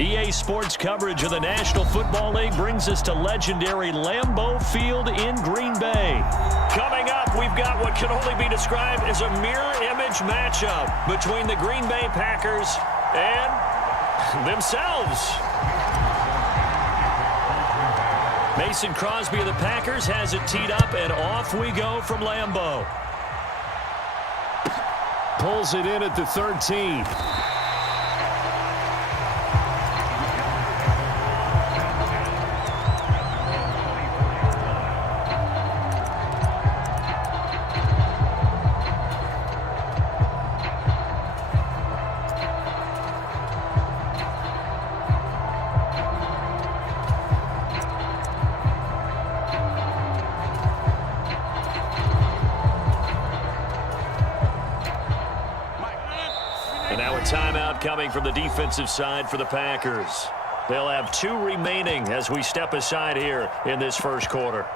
EA Sports coverage of the National Football League brings us to legendary Lambeau Field in Green Bay. Coming up, we've got what can only be described as a mirror image matchup between the Green Bay Packers and themselves. Mason Crosby of the Packers has it teed up, and off we go from Lambeau. Pulls it in at the 13. Timeout coming from the defensive side for the Packers. They'll have 2 remaining as we step aside here in this first quarter.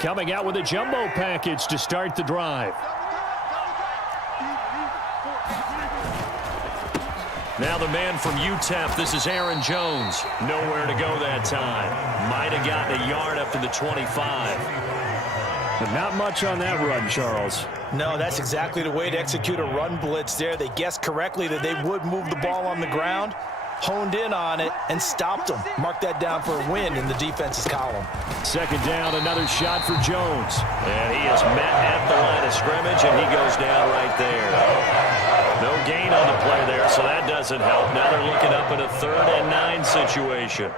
Coming out with a jumbo package to start the drive. Now the man from UTEP, this is Aaron Jones. Nowhere to go that time. Might have gotten a yard up to the 25. But not much on that run, Charles. No, that's exactly the way to execute a run blitz there. They guessed correctly that they would move the ball on the ground, honed in on it, and stopped them. Mark that down for a win in the defense's column. Second down, another shot for Jones. And he is met at the line of scrimmage, and he goes down right there. No gain on the play there, so that doesn't help. Now they're looking up at a 3rd and 9 situation.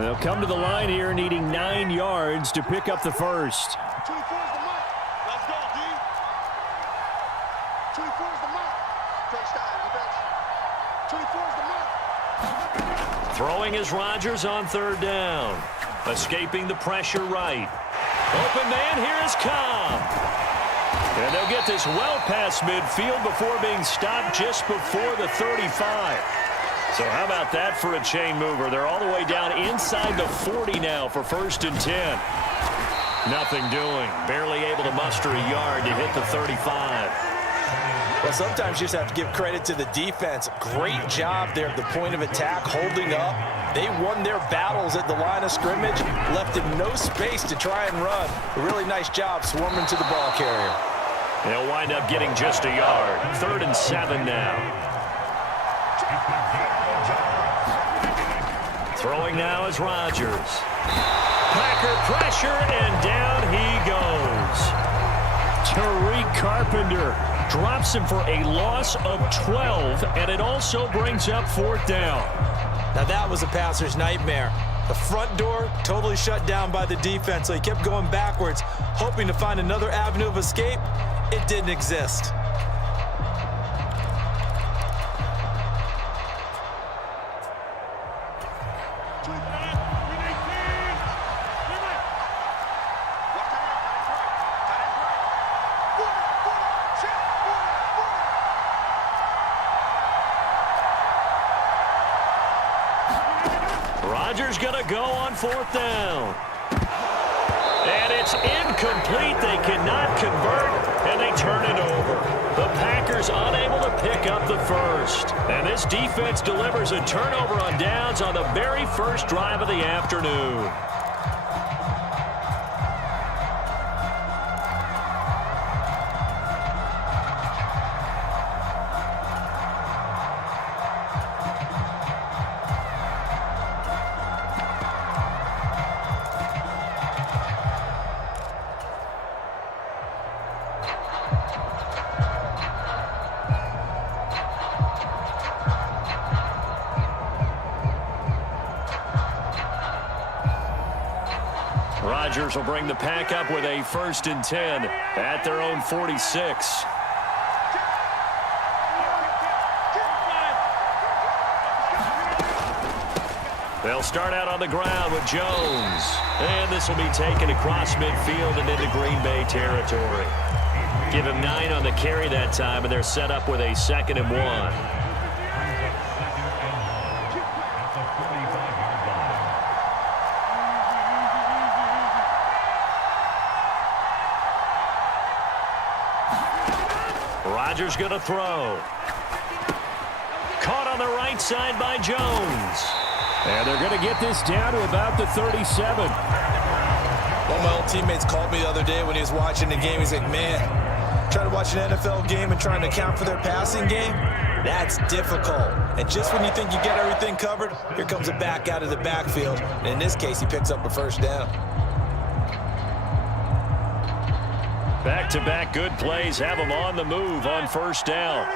They'll come to the line here needing 9 yards to pick up the first. 24 is the mark. Let's go, D. 24 is the mark. Touchdown, defense. 24 is the mark. Throwing is Rodgers on 3rd down. Escaping the pressure right. Open man, here is Cobb. And they'll get this well past midfield before being stopped just before the 35. So how about that for a chain mover? They're all the way down inside the 40 now for 1st and 10. Nothing doing. Barely able to muster a yard to hit the 35. Well, sometimes you just have to give credit to the defense. Great job there at the point of attack, holding up. They won their battles at the line of scrimmage, left them no space to try and run. A really nice job swarming to the ball carrier. They'll wind up getting just a yard. 3rd and 7 now. Throwing now is Rodgers. Packer pressure, and down he goes. Tariq Carpenter drops him for a loss of 12, and it also brings up 4th down. Now that was a passer's nightmare. The front door totally shut down by the defense, so he kept going backwards, hoping to find another avenue of escape. It didn't exist. Rodgers going to go on 4th down. And it's incomplete. They cannot convert, and they turn it over. The Packers unable to pick up the first. And this defense delivers a turnover on downs on the very first drive of the afternoon. Rodgers will bring the pack up with a 1st and 10 at their own 46. They'll start out on the ground with Jones. And this will be taken across midfield and into Green Bay territory. Give him 9 on the carry that time, and they're set up with a 2nd and 1. Rodgers going to throw. Caught on the right side by Jones. And they're going to get this down to about the 37. One of my old teammates called me the other day when he was watching the game. He's like, man, trying to watch an NFL game and trying to account for their passing game, that's difficult. And just when you think you get everything covered, here comes a back out of the backfield. And in this case, he picks up a 1st down. Back-to-back good plays have them on the move on 1st down.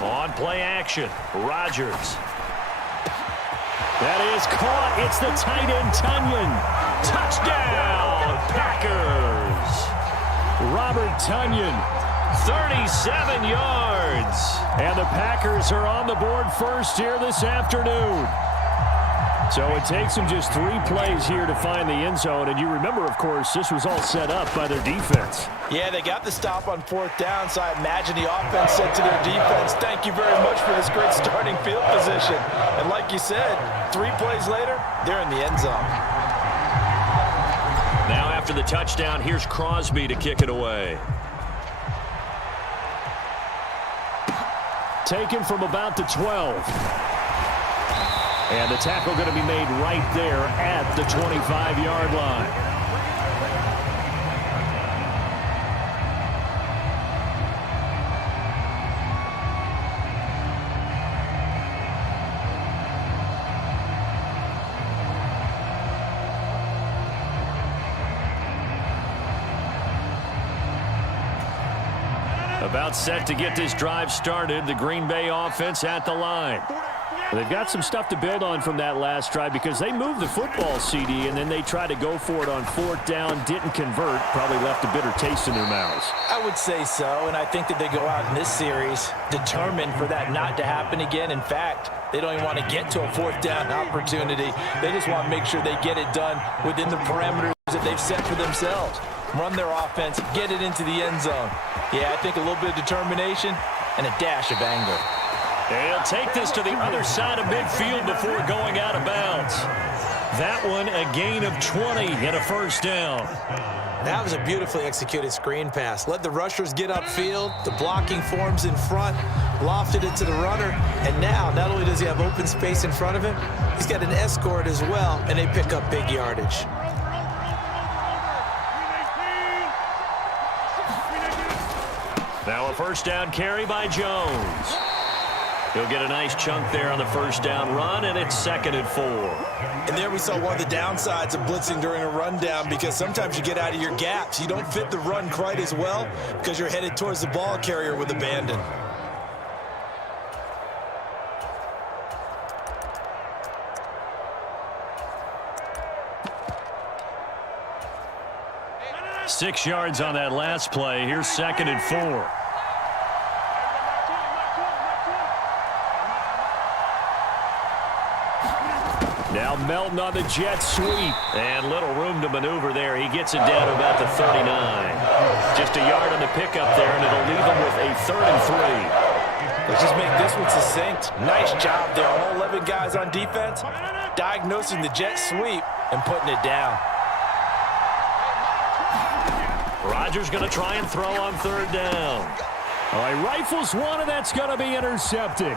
On play action, Rodgers. That is caught. It's the tight end, Tonyan. Touchdown, Packers. Robert Tonyan, 37 yards. And the Packers are on the board first here this afternoon. So it takes them just 3 plays here to find the end zone. And you remember, of course, this was all set up by their defense. Yeah, they got the stop on 4th down, so I imagine the offense said to their defense, thank you very much for this great starting field position. And like you said, 3 plays later, they're in the end zone. Now after the touchdown, here's Crosby to kick it away. Taken from about the 12. And the tackle going to be made right there at the 25-yard line. About set to get this drive started, the Green Bay offense at the line. They've got some stuff to build on from that last drive because they moved the football, CD, and then they tried to go for it on 4th down, didn't convert, probably left a bitter taste in their mouths. I would say so, and I think that they go out in this series determined for that not to happen again. In fact, they don't even want to get to a 4th down opportunity. They just want to make sure they get it done within the parameters that they've set for themselves. Run their offense, get it into the end zone. Yeah, I think a little bit of determination and a dash of anger. They'll take this to the other side of midfield before going out of bounds. That one a gain of 20 and a 1st down. That was a beautifully executed screen pass. Let the rushers get upfield. The blocking forms in front. Lofted it to the runner. And now, not only does he have open space in front of him, he's got an escort as well, and they pick up big yardage. Now a 1st down carry by Jones. He'll get a nice chunk there on the 1st down run, and it's 2nd and 4. And there we saw one of the downsides of blitzing during a rundown, because sometimes you get out of your gaps. You don't fit the run quite as well because you're headed towards the ball carrier with abandon. Six yards on that last play. Here's 2nd and 4. Now Melton on the jet sweep. And little room to maneuver there. He gets it down to about the 39. Just a yard on the pickup there, and it'll leave him with a 3rd and 3. Let's just make this one succinct. Nice job there. All 11 guys on defense diagnosing the jet sweep and putting it down. Rodgers going to try and throw on 3rd down. All right, rifles one, and that's going to be intercepted.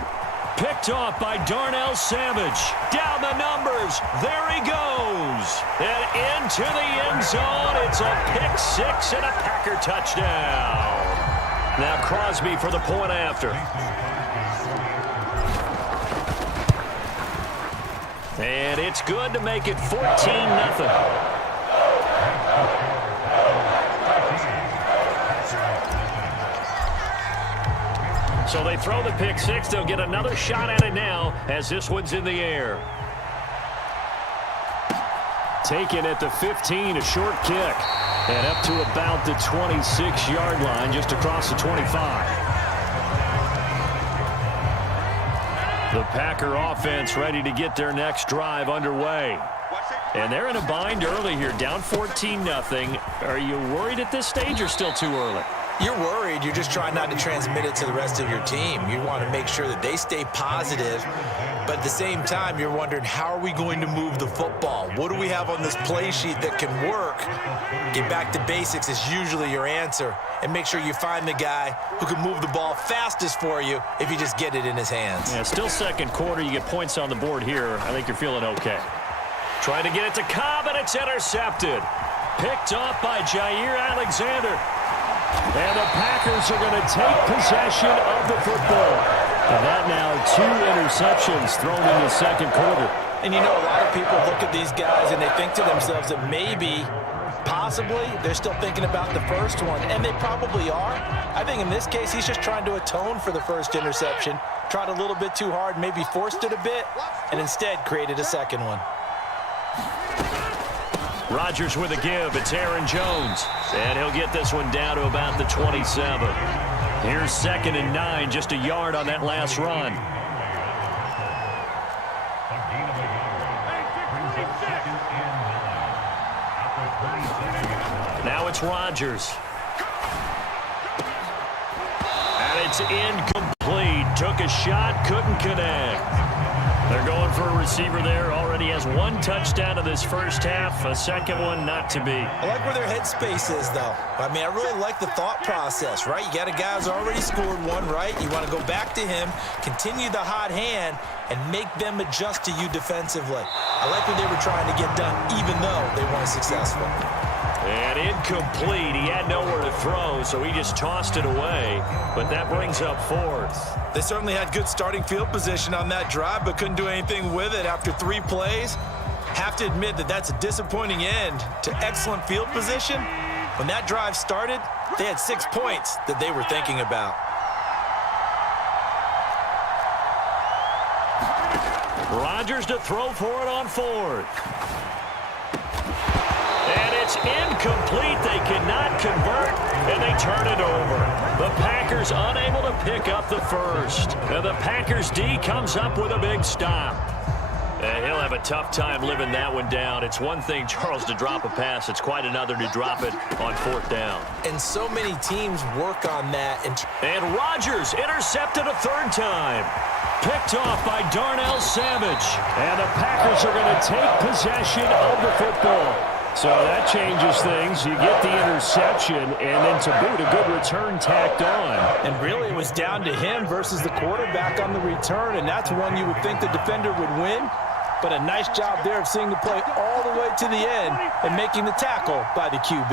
Picked off by Darnell Savage. Down the numbers. There he goes. And into the end zone. It's a pick 6 and a Packer touchdown. Now Crosby for the point after. And it's good to make it 14-0. So they throw the pick 6. They'll get another shot at it now as this one's in the air. Taken at the 15, a short kick. And up to about the 26-yard line, just across the 25. The Packer offense ready to get their next drive underway. And they're in a bind early here, down 14-0. Are you worried at this stage or still too early? You're worried. You're just trying not to transmit it to the rest of your team. You want to make sure that they stay positive. But at the same time, you're wondering, how are we going to move the football? What do we have on this play sheet that can work? Get back to basics is usually your answer. And make sure you find the guy who can move the ball fastest for you if you just get it in his hands. Yeah, still second quarter. You get points on the board here. I think you're feeling okay. Trying to get it to Cobb, and it's intercepted. Picked off by Jair Alexander. And the Packers are going to take possession of the football. And that now 2 interceptions thrown in the second quarter. And you know, a lot of people look at these guys and they think to themselves that maybe, possibly, they're still thinking about the first one. And they probably are. I think in this case, he's just trying to atone for the first interception. Tried a little bit too hard, maybe forced it a bit, and instead created a second one. Rodgers with a give. It's Aaron Jones. And he'll get this one down to about the 27. Here's 2nd and 9, just a yard on that last run. Now it's Rodgers. And it's incomplete. Took a shot, couldn't connect. They're going for a receiver there. Already has 1 touchdown in this first half. A second one not to be. I like where their headspace is, though. I mean, I really like the thought process, right? You got a guy who's already scored 1, right? You want to go back to him, continue the hot hand, and make them adjust to you defensively. I like what they were trying to get done, even though they weren't successful. And incomplete. He had nowhere to throw, so he just tossed it away. But that brings up 4th. They certainly had good starting field position on that drive, but couldn't do anything with it after 3 plays. Have to admit that that's a disappointing end to excellent field position. When that drive started, they had 6 points that they were thinking about. Rodgers to throw for it on 4th. And it's incomplete. They cannot convert, and they turn it over. The Packers unable to pick up the first. And the Packers D comes up with a big stop. And he'll have a tough time living that one down. It's one thing, Charles, to drop a pass. It's quite another to drop it on 4th down. And so many teams work on that. And Rodgers intercepted a 3rd time. Picked off by Darnell Savage. And the Packers are going to take possession of the football. So that changes things. You get the interception, and then to boot, a good return tacked on. And really, it was down to him versus the quarterback on the return, and that's one you would think the defender would win. But a nice job there of seeing the play all the way to the end and making the tackle by the QB.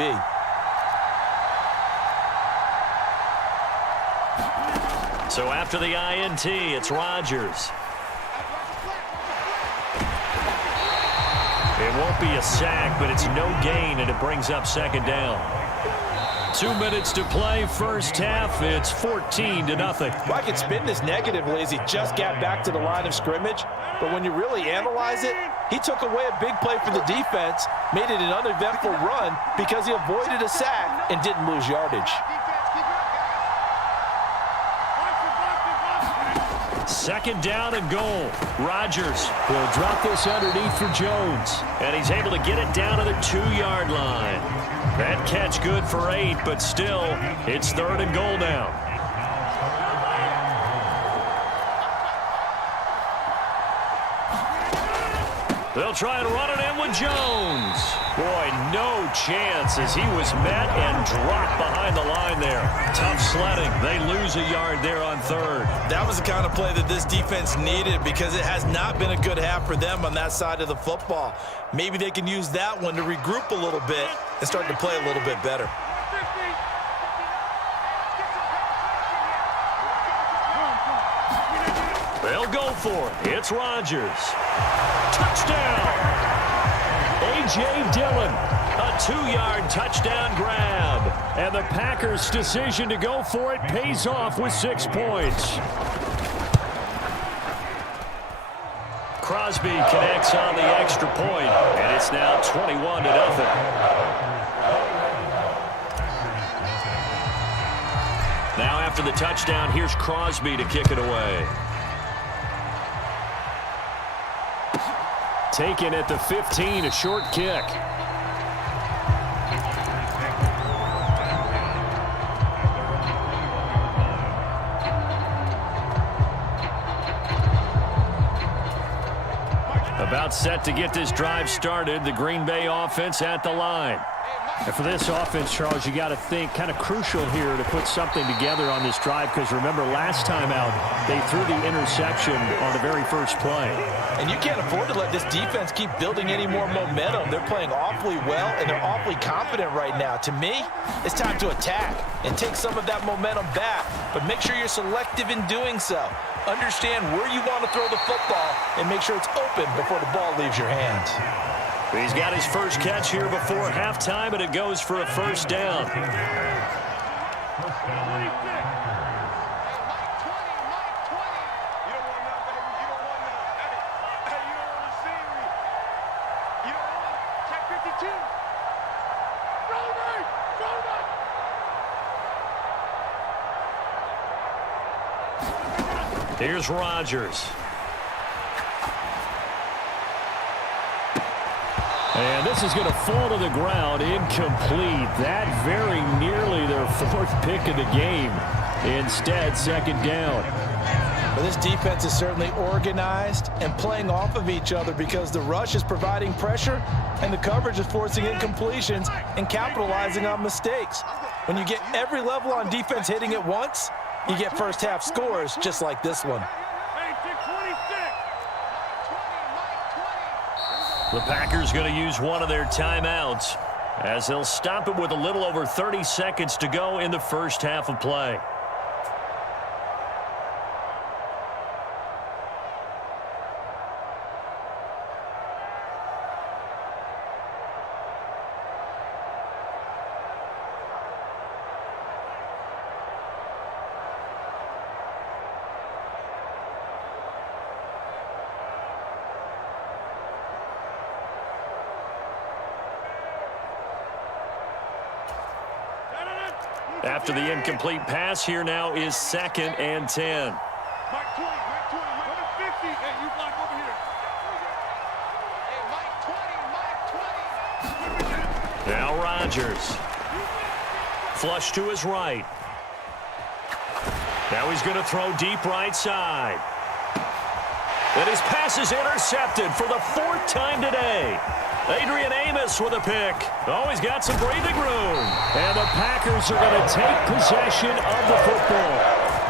So after the INT, it's Rodgers. It won't be a sack, but it's no gain, and it brings up 2nd down. 2 minutes to play, first half. It's 14-0. Well, I could spin this negatively as he just got back to the line of scrimmage, but when you really analyze it, he took away a big play for the defense, made it an uneventful run because he avoided a sack and didn't lose yardage. 2nd down and goal. Rodgers will drop this underneath for Jones. And he's able to get it down to the 2-yard line. That catch good for 8, but still, it's 3rd and goal now. They'll try and run it in with Jones. Boy, no chance as he was met and dropped behind the line there. Tough sledding. They lose a yard there on 3rd. That was the kind of play that this defense needed because it has not been a good half for them on that side of the football. Maybe they can use that one to regroup a little bit and start to play a little bit better. They'll go for it. It's Rodgers. Touchdown! A.J. Dillon, a 2-yard touchdown grab. And the Packers' decision to go for it pays off with 6 points. Crosby connects on the extra point, and it's now 21-0. Now after the touchdown, here's Crosby to kick it away. Taken at the 15, a short kick. About set to get this drive started. The Green Bay offense at the line. And for this offense, Charles, you got to think kind of crucial here to put something together on this drive, because remember last time out they threw the interception on the very first play. And you can't afford to let this defense keep building any more momentum. They're playing awfully well, and they're awfully confident right now. To me, it's time to attack and take some of that momentum back, but make sure you're selective in doing so. Understand where you want to throw the football and make sure it's open before the ball leaves your hands. He's got his first catch here before halftime, and it goes for a first down. Here's Rodgers. And this is going to fall to the ground, incomplete. That very nearly their fourth pick of the game. Instead, second down. But this defense is certainly organized and playing off of each other, because the rush is providing pressure and the coverage is forcing incompletions and capitalizing on mistakes. When you get every level on defense hitting at once, you get first half scores just like this one. The Packers going to use one of their timeouts as they'll stop it with a little over 30 seconds to go in the first half of play. After the incomplete pass, here now is 2nd and 10. Now Rodgers. Flush to his right. Now he's going to throw deep right side. And his pass is intercepted for the 4th time today. Adrian Amos with a pick. Oh, he's got some breathing room. And the Packers are going to take possession of the football.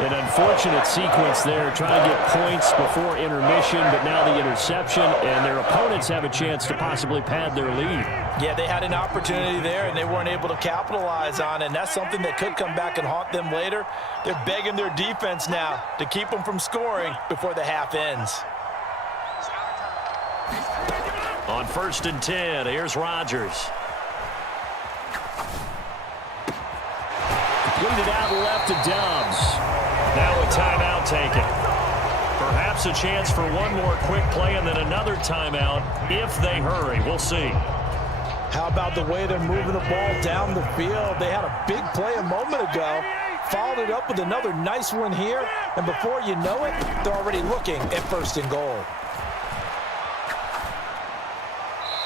An unfortunate sequence there, trying to get points before intermission, but now the interception, and their opponents have a chance to possibly pad their lead. Yeah, they had an opportunity there, and they weren't able to capitalize on it, and that's something that could come back and haunt them later. They're begging their defense now to keep them from scoring before the half ends. On 1st and 10, here's Rodgers. Completed out left to Dobbs. Now a timeout taken. Perhaps a chance for one more quick play and then another timeout if they hurry. We'll see. How about the way they're moving the ball down the field? They had a big play a moment ago, followed it up with another nice one here, and before you know it, they're already looking at 1st and goal.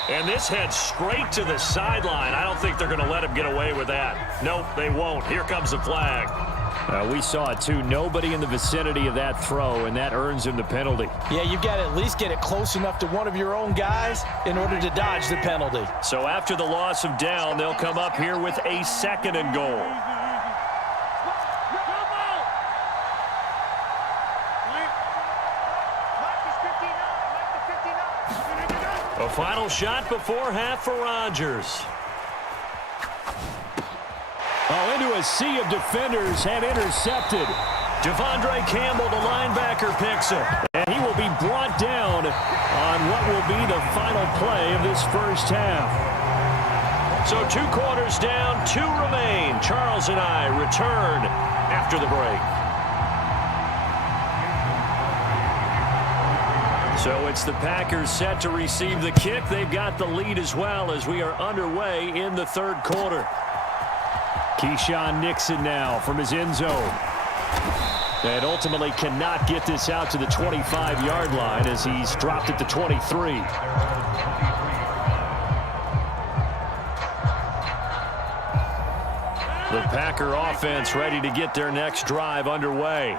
And this heads straight to the sideline. I don't think they're going to let him get away with that. Nope, they won't. Here comes the flag. We saw it too. Nobody in the vicinity of that throw, and that earns him the penalty. Yeah, you've got to at least get it close enough to one of your own guys in order to dodge the penalty. So after the loss of down, they'll come up here with a 2nd and goal. A final shot before half for Rodgers. Oh, into a sea of defenders and intercepted. Devondre Campbell, the linebacker, picks it. And he will be brought down on what will be the final play of this first half. So 2 quarters down, 2 remain. Charles and I return after the break. So it's the Packers set to receive the kick. They've got the lead as well as we are underway in the third quarter. Keyshawn Nixon now from his end zone. And ultimately cannot get this out to the 25-yard line as he's dropped at the 23. The Packer offense ready to get their next drive underway.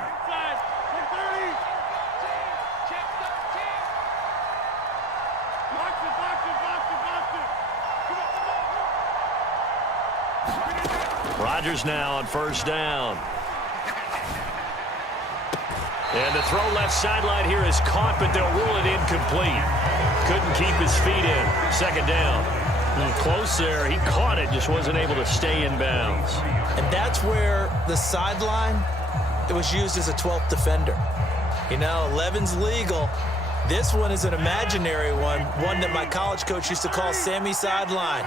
Rodgers now on first down. And the throw left sideline here is caught, but they'll rule it incomplete. Couldn't keep his feet in. Second down. A little close there. He caught it, just wasn't able to stay in bounds. And that's where the sideline, it was used as a 12th defender. You know, 11's legal. This one is an imaginary one that my college coach used to call Sammy Sideline.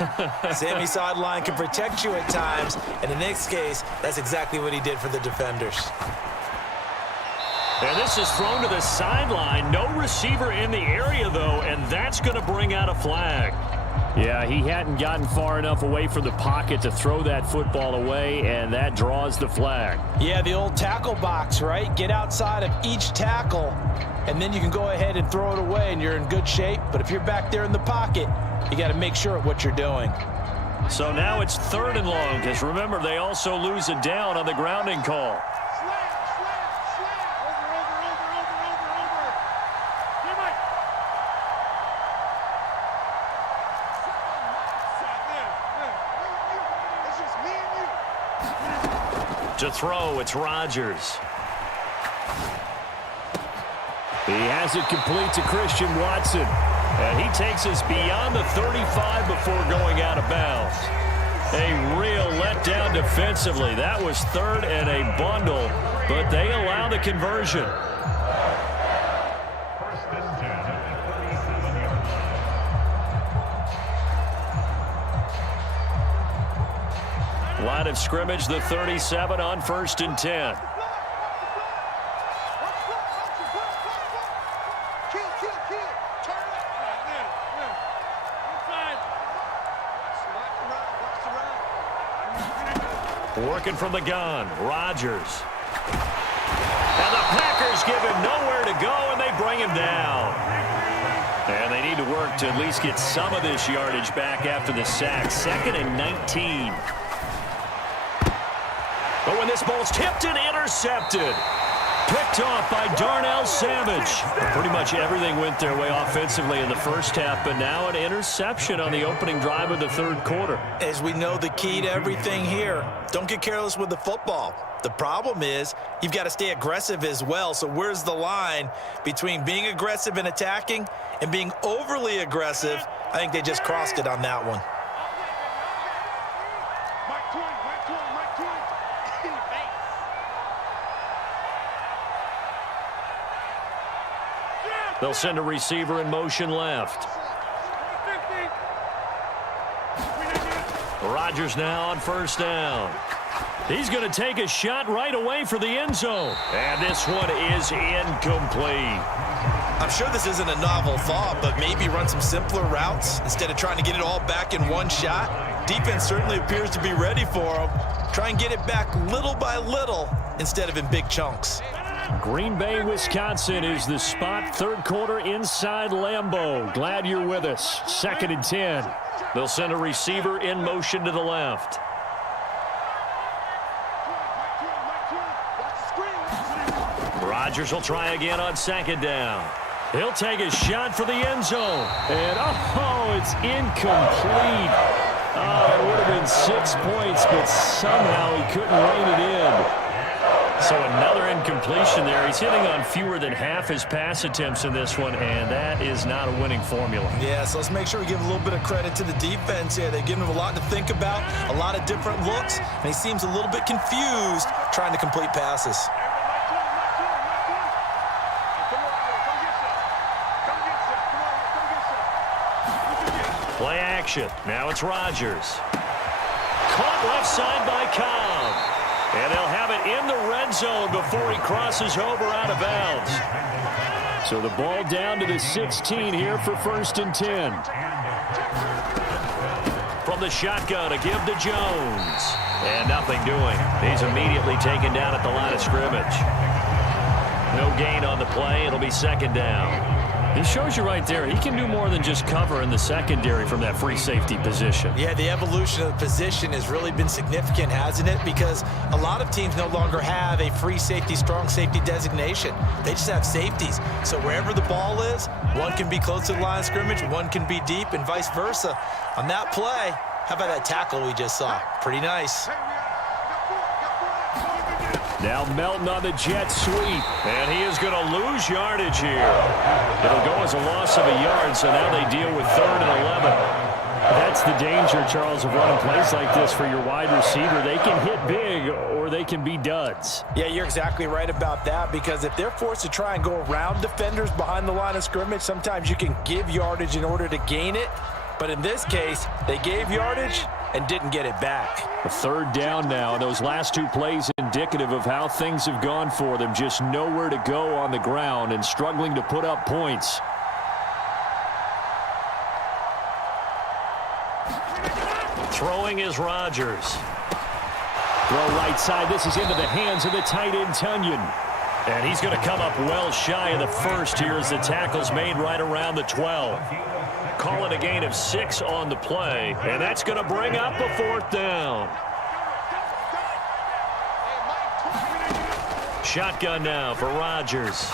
Sammy Sideline can protect you at times, and in this case, that's exactly what he did for the defenders. And this is thrown to the sideline. No receiver in the area, though, and that's going to bring out a flag. Yeah, he hadn't gotten far enough away from the pocket to throw that football away, and that draws the flag. Yeah, the old tackle box, right? Get outside of each tackle, and then you can go ahead and throw it away, and you're in good shape. But if you're back there in the pocket, you got to make sure of what you're doing. So now it's 3rd and long, because remember, they also lose a down on the grounding call. To throw, it's Rodgers. He has it complete to Christian Watson. And he takes us beyond the 35 before going out of bounds. A real letdown defensively. That was 3rd and a bundle, but they allow the conversion. Line of scrimmage, the 37 on 1st and 10. Working from the gun, Rodgers. And the Packers give him nowhere to go, and they bring him down. And they need to work to at least get some of this yardage back after the sack. 2nd and 19. But when this ball's tipped and intercepted. Picked off by Darnell Savage. Pretty much everything went their way offensively in the first half, but now an interception on the opening drive of the 3rd quarter. As we know, the key to everything here, don't get careless with the football. The problem is you've got to stay aggressive as well. So where's the line between being aggressive and attacking and being overly aggressive? I think they just crossed it on that one. They'll send a receiver in motion left. Rodgers now on first down. He's going to take a shot right away for the end zone. And this one is incomplete. I'm sure this isn't a novel thought, but maybe run some simpler routes instead of trying to get it all back in one shot. Defense certainly appears to be ready for him. Try and get it back little by little instead of in big chunks. Green Bay, Wisconsin is the spot. 3rd quarter inside Lambeau. Glad you're with us. 2nd and 10. They'll send a receiver in motion to the left. Rodgers will try again on 2nd down. He'll take a shot for the end zone. And, oh, it's incomplete. Oh, it would have been 6 points, but somehow he couldn't rein it in. So another incompletion there. He's hitting on fewer than half his pass attempts in this one, and that is not a winning formula. Yeah, so let's make sure we give a little bit of credit to the defense here. They've given him a lot to think about, a lot of different looks, and he seems a little bit confused trying to complete passes. Play action. Now it's Rodgers. Caught left side by Cobb. And they'll have it in the red zone before he crosses over out of bounds. So the ball down to the 16 here for 1st and 10. From the shotgun, a give to Jones. And nothing doing. He's immediately taken down at the line of scrimmage. No gain on the play. It'll be 2nd down. He shows you right there, he can do more than just cover in the secondary from that free safety position. Yeah, the evolution of the position has really been significant, hasn't it? Because a lot of teams no longer have a free safety, strong safety designation. They just have safeties. So wherever the ball is, one can be close to the line of scrimmage, one can be deep, and vice versa. On that play, how about that tackle we just saw? Pretty nice. Now Melton on the jet sweep. And he is going to lose yardage here. It'll go as a loss of a yard, so now they deal with 3rd and 11. That's the danger, Charles, of running plays like this for your wide receiver. They can hit big or they can be duds. Yeah, you're exactly right about that, because if they're forced to try and go around defenders behind the line of scrimmage, sometimes you can give yardage in order to gain it. But in this case, they gave yardage and didn't get it back. A 3rd down now. Those last 2 plays indicative of how things have gone for them. Just nowhere to go on the ground and struggling to put up points. Throwing is Rodgers. Throw right side. This is into the hands of the tight end, Tunyon. And he's going to come up well shy of the 1st here as the tackle's made right around the 12. Call it a gain of 6 on the play, and that's going to bring up a 4th down. Shotgun now for Rodgers.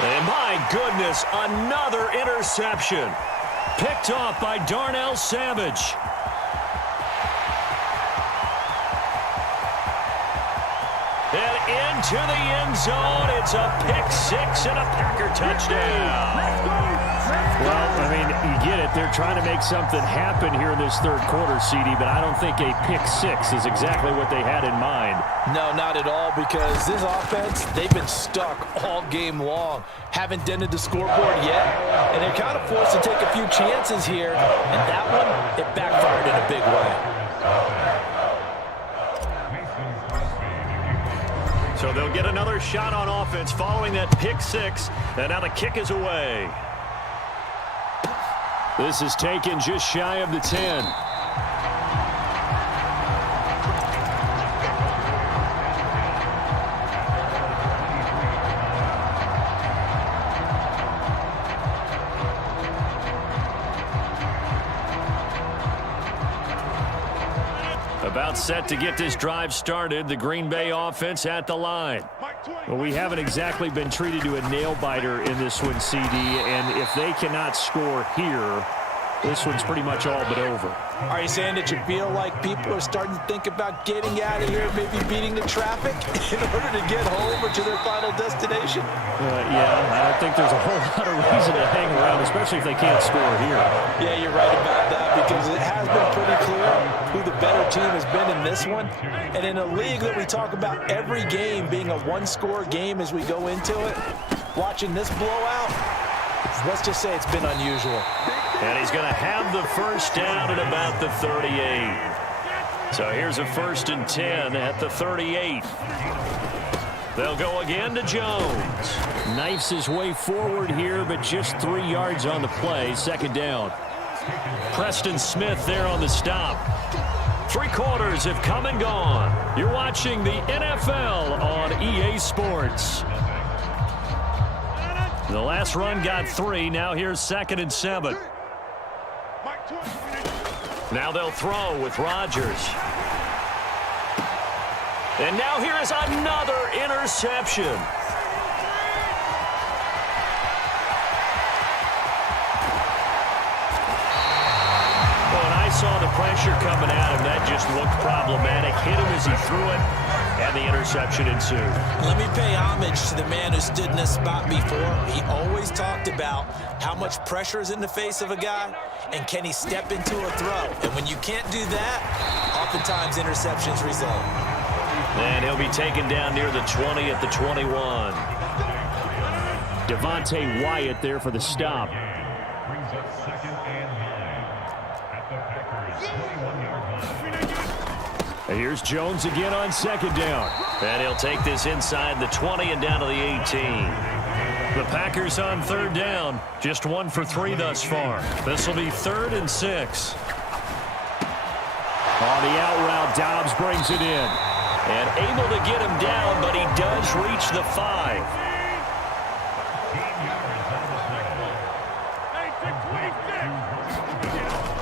And my goodness, another interception. Picked off by Darnell Savage. And into the end zone, it's a pick-6 and a Packer touchdown. Well, I mean, you get it. They're trying to make something happen here in this 3rd quarter, CD, but I don't think a pick-6 is exactly what they had in mind. No, not at all, because this offense, they've been stuck all game long. Haven't dented the scoreboard yet, and they're kind of forced to take a few chances here, and that one, it backfired in a big way. So they'll get another shot on offense following that pick-6, and now the kick is away. This is taken just shy of the 10. About set to get this drive started. The Green Bay offense at the line. Well, we haven't exactly been treated to a nail-biter in this one, CD, and if they cannot score here, this one's pretty much all but over. Are you saying that you feel like people are starting to think about getting out of here, maybe beating the traffic in order to get home or to their final destination? Yeah, I don't think there's a whole lot of reason to hang around, especially if they can't score here. Yeah, you're right about that, because it has been pretty clear who the better team has been in this one. And in a league that we talk about every game being a one-score game as we go into it, watching this blowout, let's just say it's been unusual. And he's going to have the 1st down at about the 38. So here's a 1st and 10 at the 38. They'll go again to Jones. Knifes his way forward here, but just 3 yards on the play. 2nd down. Preston Smith there on the stop. 3 quarters have come and gone. You're watching the NFL on EA Sports. The last run got 3. Now here's 2nd and 7. Now they'll throw with Rodgers. And now here is another interception. When I saw the pressure coming at him, that just looked problematic. Hit him as he threw it, and the interception ensued. Let me pay homage to the man who stood in this spot before. He always talked about how much pressure is in the face of a guy, and can he step into a throw. And when you can't do that, oftentimes interceptions result. And he'll be taken down near the 20 at the 21. Devontae Wyatt there for the stop. And here's Jones again on 2nd down. And he'll take this inside the 20 and down to the 18. The Packers on third down. Just 1 for 3 thus far. This will be 3rd and 6. On the out route, Dobbs brings it in. And able to get him down, but he does reach the 5.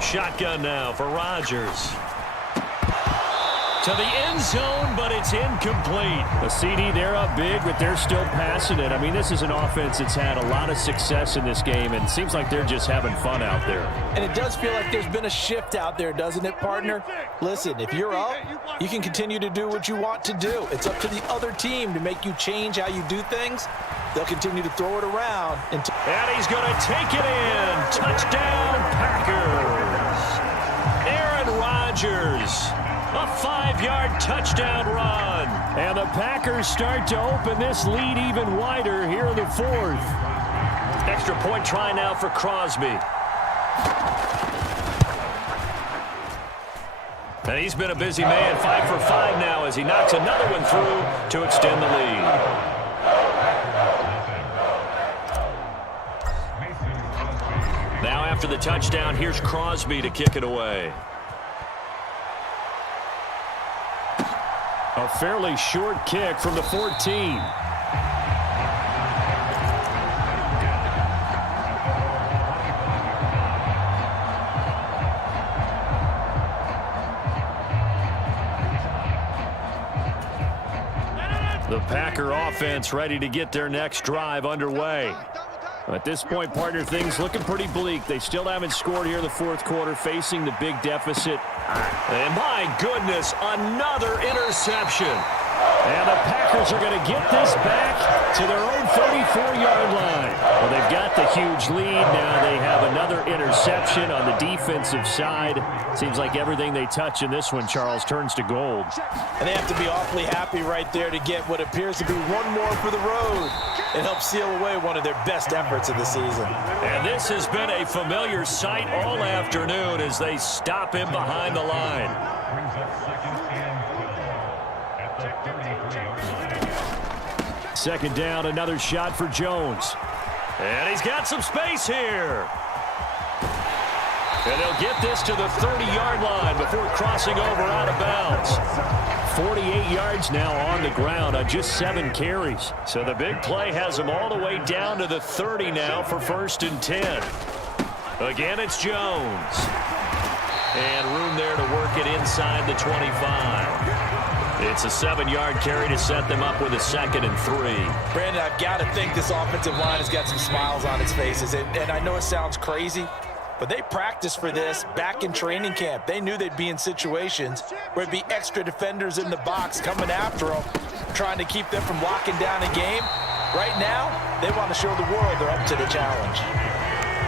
Shotgun now for Rodgers. To the end zone, but it's incomplete. The CD, they're up big, but they're still passing it. I mean, this is an offense that's had a lot of success in this game, and it seems like they're just having fun out there. And it does feel like there's been a shift out there, doesn't it, partner? Listen, if you're up, you can continue to do what you want to do. It's up to the other team to make you change how you do things. They'll continue to throw it around. And he's going to take it in. Touchdown, Packers. Aaron Rodgers. A 5-yard touchdown run. And the Packers start to open this lead even wider here in the 4th. Extra point try now for Crosby. And he's been a busy man. 5 for 5 now as he knocks another one through to extend the lead. Now after the touchdown, here's Crosby to kick it away. A fairly short kick from the 14. The Packer offense ready to get their next drive underway. At this point, partner, things looking pretty bleak. They still haven't scored here in the 4th quarter, facing the big deficit. And my goodness, another interception. And the Packers are going to get this back to their own 34-yard line. Well, they've got the huge lead. Now they have another interception on the defensive side. Seems like everything they touch in this one, Charles, turns to gold. And they have to be awfully happy right there to get what appears to be one more for the road. It helps seal away one of their best efforts of the season. And this has been a familiar sight all afternoon as they stop him behind the line. 2nd down, another shot for Jones. And he's got some space here. And they'll get this to the 30-yard line before crossing over out of bounds. 48 yards now on the ground on just 7 carries. So the big play has them all the way down to the 30 now for 1st and 10. Again, it's Jones. And room there to work it inside the 25. It's a 7-yard carry to set them up with a 2nd and 3. Brandon, I've got to think this offensive line has got some smiles on its faces. And I know it sounds crazy, but they practiced for this back in training camp. They knew they'd be in situations where it'd be extra defenders in the box coming after them, trying to keep them from locking down a game. Right now, they want to show the world they're up to the challenge.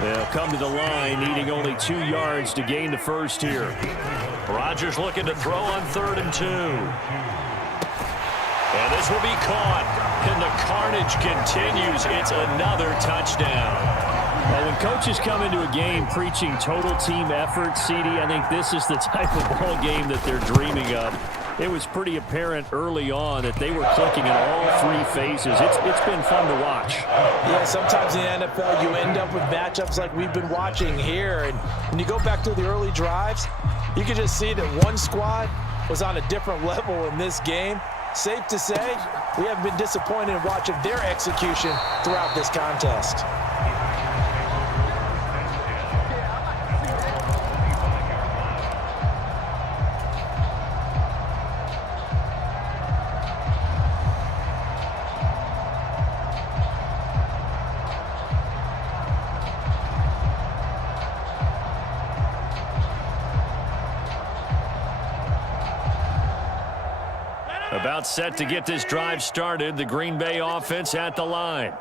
They'll come to the line, needing only 2 yards to gain the first here. Rodgers looking to throw on 3rd and 2. And this will be caught. And the carnage continues. It's another touchdown. Well, when coaches come into a game preaching total team effort, CD, I think this is the type of ball game that they're dreaming of. It was pretty apparent early on that they were clicking in all 3 phases. It's been fun to watch. Yeah, sometimes in the NFL you end up with matchups like we've been watching here. And when you go back to the early drives, you can just see that one squad was on a different level in this game. Safe to say, we have been disappointed in watching their execution throughout this contest. About set to get this drive started, the Green Bay offense at the line.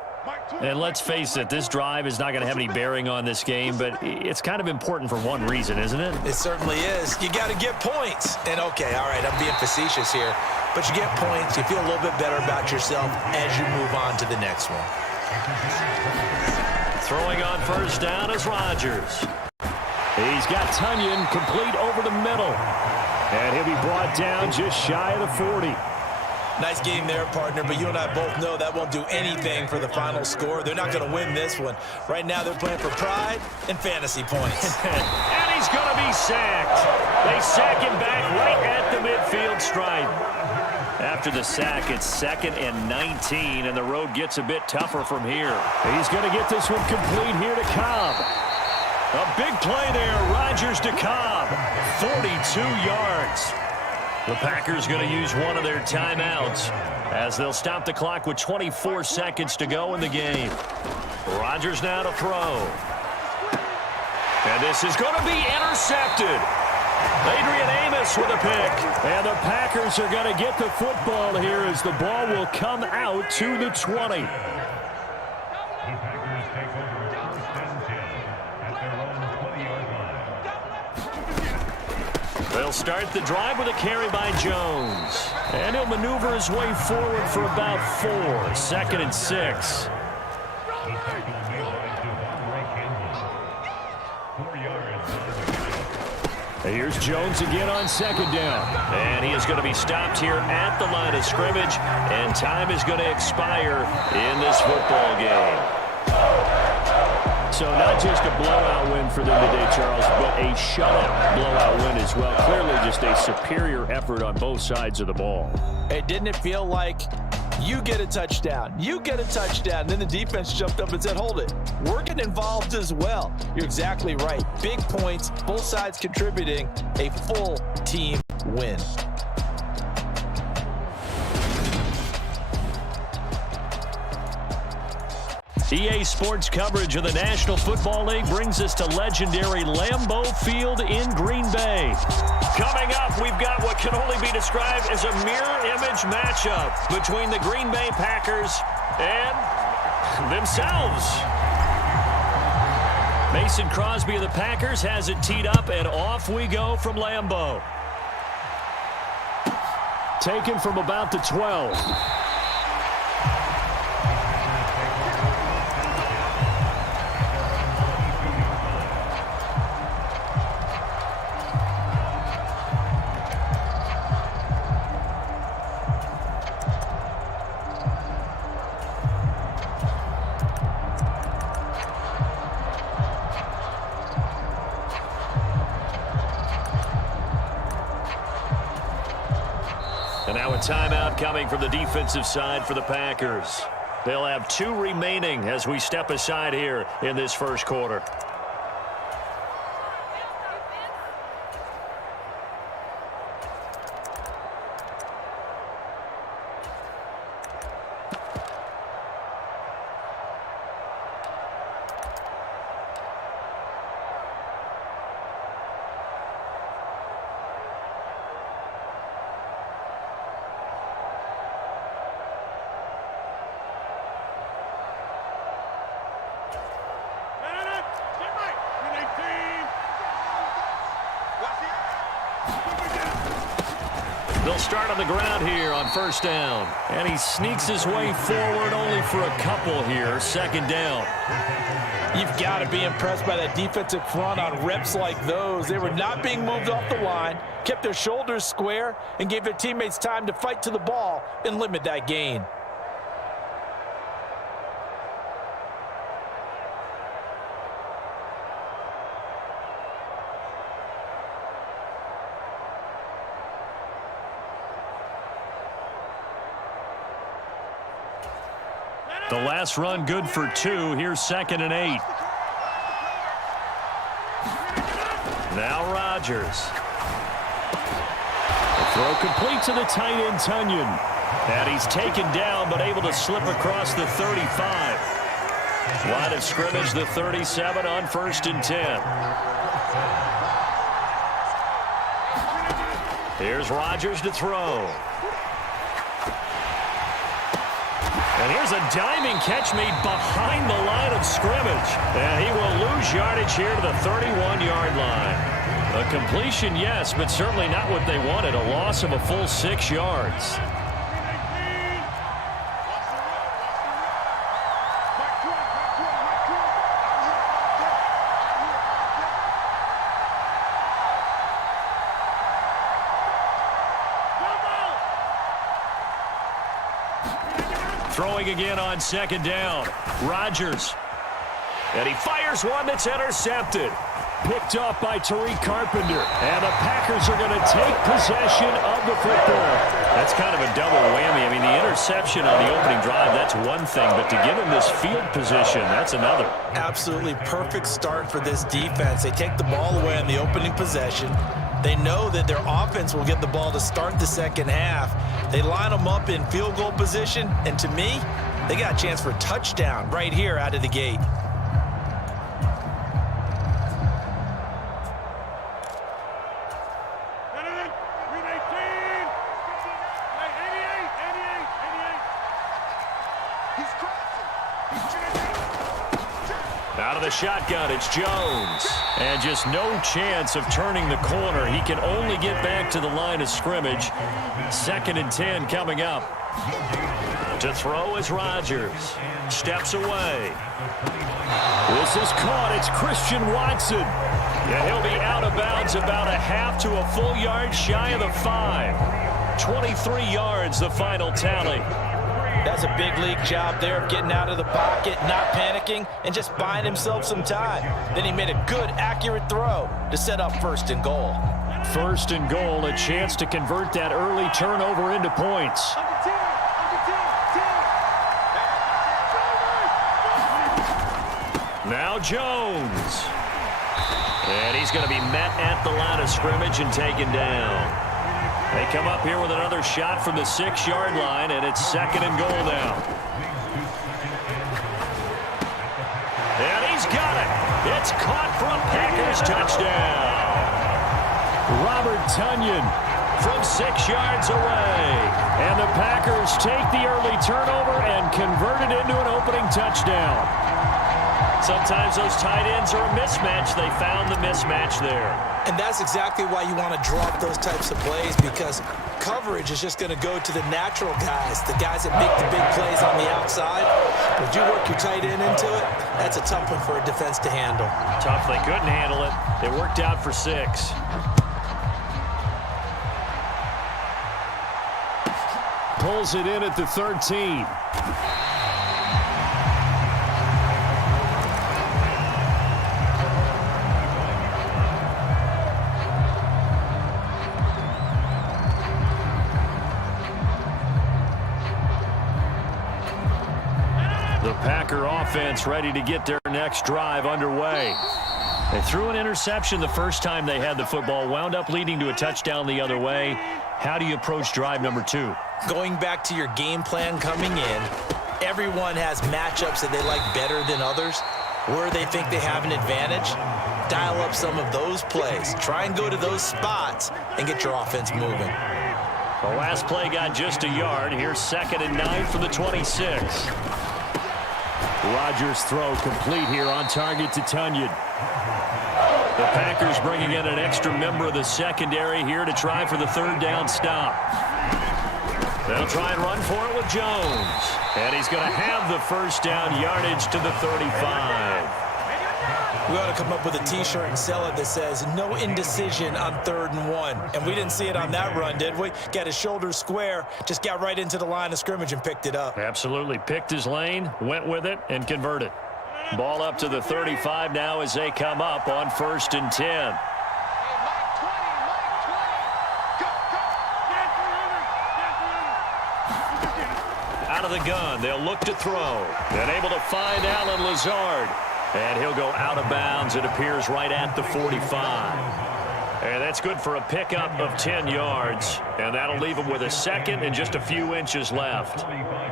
And let's face it, this drive is not going to have any bearing on this game, but it's kind of important for one reason, isn't it? It certainly is. You got to get points. And, okay, all right, I'm being facetious here, but you get points, you feel a little bit better about yourself as you move on to the next one. Throwing on 1st down is Rodgers. He's got Tunyon complete over the middle. And he'll be brought down just shy of the 40. Nice game there, partner, but you and I both know that won't do anything for the final score. They're not going to win this one. Right now, they're playing for pride and fantasy points. And he's going to be sacked. They sack him back right at the midfield stripe. After the sack, it's 2nd and 19, and the road gets a bit tougher from here. He's going to get this one complete here to Cobb. A big play there, Rodgers to Cobb. 42 yards. The Packers going to use one of their timeouts as they'll stop the clock with 24 seconds to go in the game. Rodgers now to throw. And this is going to be intercepted. Adrian Amos with a pick. And the Packers are going to get the football here as the ball will come out to the 20. They'll start the drive with a carry by Jones. And he'll maneuver his way forward for about 4. 2nd and 6. Here's Jones again on 2nd down. And he is going to be stopped here at the line of scrimmage. And time is going to expire in this football game. So not just a blowout win for them today, Charles, but a shutout blowout win as well. Clearly just a superior effort on both sides of the ball. Hey, didn't it feel like you get a touchdown, you get a touchdown, then the defense jumped up and said, hold it, we're getting involved as well. You're exactly right. Big points, both sides contributing, a full team win. EA Sports coverage of the National Football League brings us to legendary Lambeau Field in Green Bay. Coming up, we've got what can only be described as a mirror image matchup between the Green Bay Packers and themselves. Mason Crosby of the Packers has it teed up, and off we go from Lambeau. Taken from about the 12. And now a timeout coming from the defensive side for the Packers. They'll have 2 remaining as we step aside here in this first quarter. They'll start on the ground here on 1st down. And he sneaks his way forward only for a couple here. 2nd down. You've got to be impressed by that defensive front on reps like those. They were not being moved off the line, kept their shoulders square, and gave their teammates time to fight to the ball and limit that gain. The last run good for 2. Here's 2nd and 8. Now Rodgers. The throw complete to the tight end, Tunyon. And he's taken down but able to slip across the 35. Line of scrimmage, the 37 on 1st and 10. Here's Rodgers to throw. And here's a diving catch made behind the line of scrimmage. And he will lose yardage here to the 31-yard line. A completion, yes, but certainly not what they wanted. A loss of a full 6 yards. Throwing again on second down. Rodgers. And he fires one that's intercepted. Picked off by Tariq Carpenter. And the Packers are going to take possession of the football. That's kind of a double whammy. I mean, the interception on the opening drive, that's one thing. But to give him this field position, that's another. Absolutely perfect start for this defense. They take the ball away on the opening possession. They know that their offense will get the ball to start the second half. They line them up in field goal position. And to me, they got a chance for a touchdown right here out of the gate. Out of the shotgun, it's Jones. And just no chance of turning the corner. He can only get back to the line of scrimmage. 2nd and 10 coming up. To throw is Rodgers. Steps away. This is caught. It's Christian Watson. Yeah, he'll be out of bounds about a half to a full yard shy of the 5. 23 yards, the final tally. That's a big league job there of getting out of the pocket, not panicking, and just buying himself some time. Then he made a good, accurate throw to set up 1st and goal. 1st and goal, a chance to convert that early turnover into points. Now Jones. And he's going to be met at the line of scrimmage and taken down. They come up here with another shot from the 6-yard line, and it's 2nd and goal now. And he's got it. It's caught for a Packers touchdown. Robert Tonyan from 6 yards away. And the Packers take the early turnover and convert it into an opening touchdown. Sometimes those tight ends are a mismatch. They found the mismatch there. And that's exactly why you want to drop those types of plays, because coverage is just going to go to the natural guys, the guys that make the big plays on the outside. If you work your tight end into it, that's a tough one for a defense to handle. Tough. They couldn't handle it. They worked out for 6. Pulls it in at the 13. The Packer offense ready to get their next drive underway. They threw an interception the first time they had the football, wound up leading to a touchdown the other way. How do you approach drive number 2? Going back to your game plan coming in, everyone has matchups that they like better than others, where they think they have an advantage. Dial up some of those plays. Try and go to those spots and get your offense moving. The last play got just a yard. Here's 2nd and 9 from the 26. Rodgers' throw complete here, on target to Tonyan. The Packers bringing in an extra member of the secondary here to try for the 3rd down stop. They'll try and run for it with Jones. And he's going to have the 1st down yardage to the 35. We ought to come up with a T-shirt and sell it that says, no indecision on 3rd and 1. And we didn't see it on that run, did we? Got his shoulders square, just got right into the line of scrimmage and picked it up. Absolutely. Picked his lane, went with it, and converted. Ball up to the 35 now as they come up on 1st and 10. Out of the gun, they'll look to throw. And able to find Alan Lazard. And he'll go out of bounds, it appears, right at the 45. And that's good for a pickup of 10 yards. And that'll leave him with a 2nd and just a few inches left.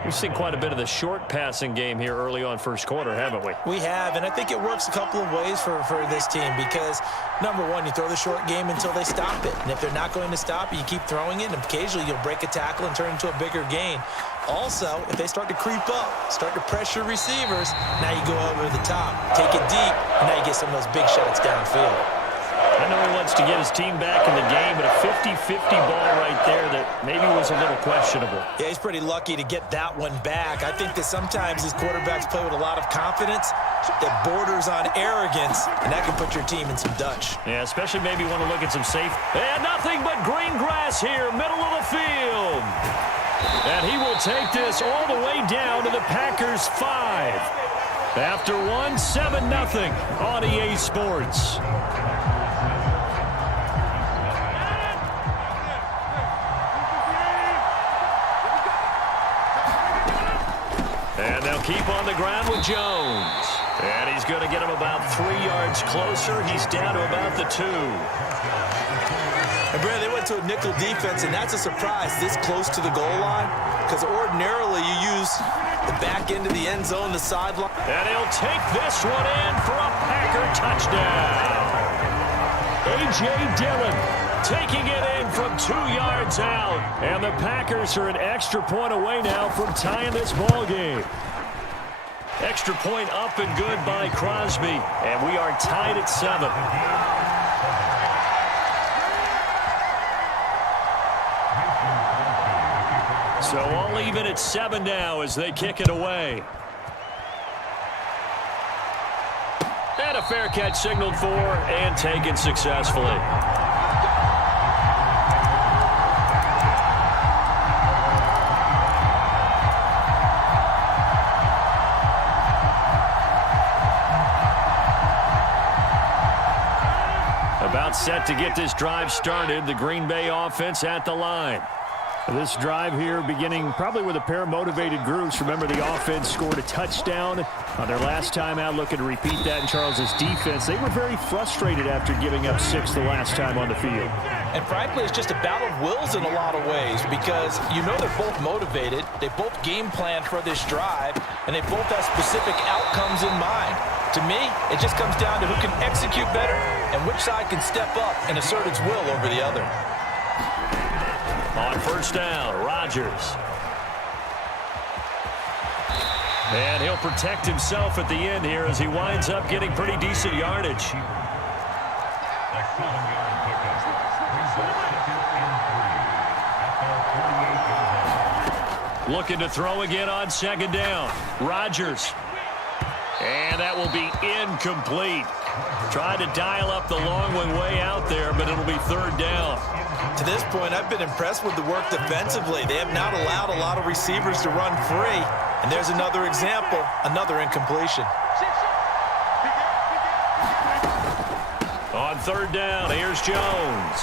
We've seen quite a bit of the short passing game here early on 1st quarter, haven't we? We have, and I think it works a couple of ways for this team because, number one, you throw the short game until they stop it. And if they're not going to stop it, you keep throwing it, and occasionally you'll break a tackle and turn it into a bigger gain. Also, if they start to creep up, start to pressure receivers, now you go over the top, take it deep, and now you get some of those big shots downfield. I know he wants to get his team back in the game, but a 50-50 ball right there that maybe was a little questionable. Yeah, he's pretty lucky to get that one back. I think that sometimes these quarterbacks play with a lot of confidence that borders on arrogance, and that can put your team in some Dutch. Yeah, especially maybe want to look at some safe. And nothing but green grass here, middle of the field. And he will take this all the way down to the Packers' 5. After one, 7-0 on EA Sports. And they'll keep on the ground with Jones. And he's going to get him about 3 yards closer. He's down to about the 2. And Brad, they went to a nickel defense, and that's a surprise this close to the goal line, because ordinarily you use the back end of the end zone, the sideline. And he'll take this one in for a Packer touchdown. A.J. Dillon taking it in from 2 yards out. And the Packers are an extra point away now from tying this ball game. Extra point up and good by Crosby. And we are tied at 7. So all even at 7 now as they kick it away. And a fair catch signaled for and taken successfully. About set to get this drive started. The Green Bay offense at the line. This drive here beginning probably with a pair of motivated groups. Remember, the offense scored a touchdown on their last time out, looking to repeat that in Charles's defense. They were very frustrated after giving up 6 the last time on the field. And frankly, it's just a battle of wills in a lot of ways, because you know they're both motivated. They both game plan for this drive, and they both have specific outcomes in mind. To me, it just comes down to who can execute better and which side can step up and assert its will over the other. On first down, Rodgers. And he'll protect himself at the end here as he winds up getting pretty decent yardage. Looking to throw again on second down. Rodgers. And that will be incomplete. Tried to dial up the long one way out there, but it'll be third down. To this point, I've been impressed with the work defensively. They have not allowed a lot of receivers to run free. And there's another example, another incompletion. On third down, here's Jones.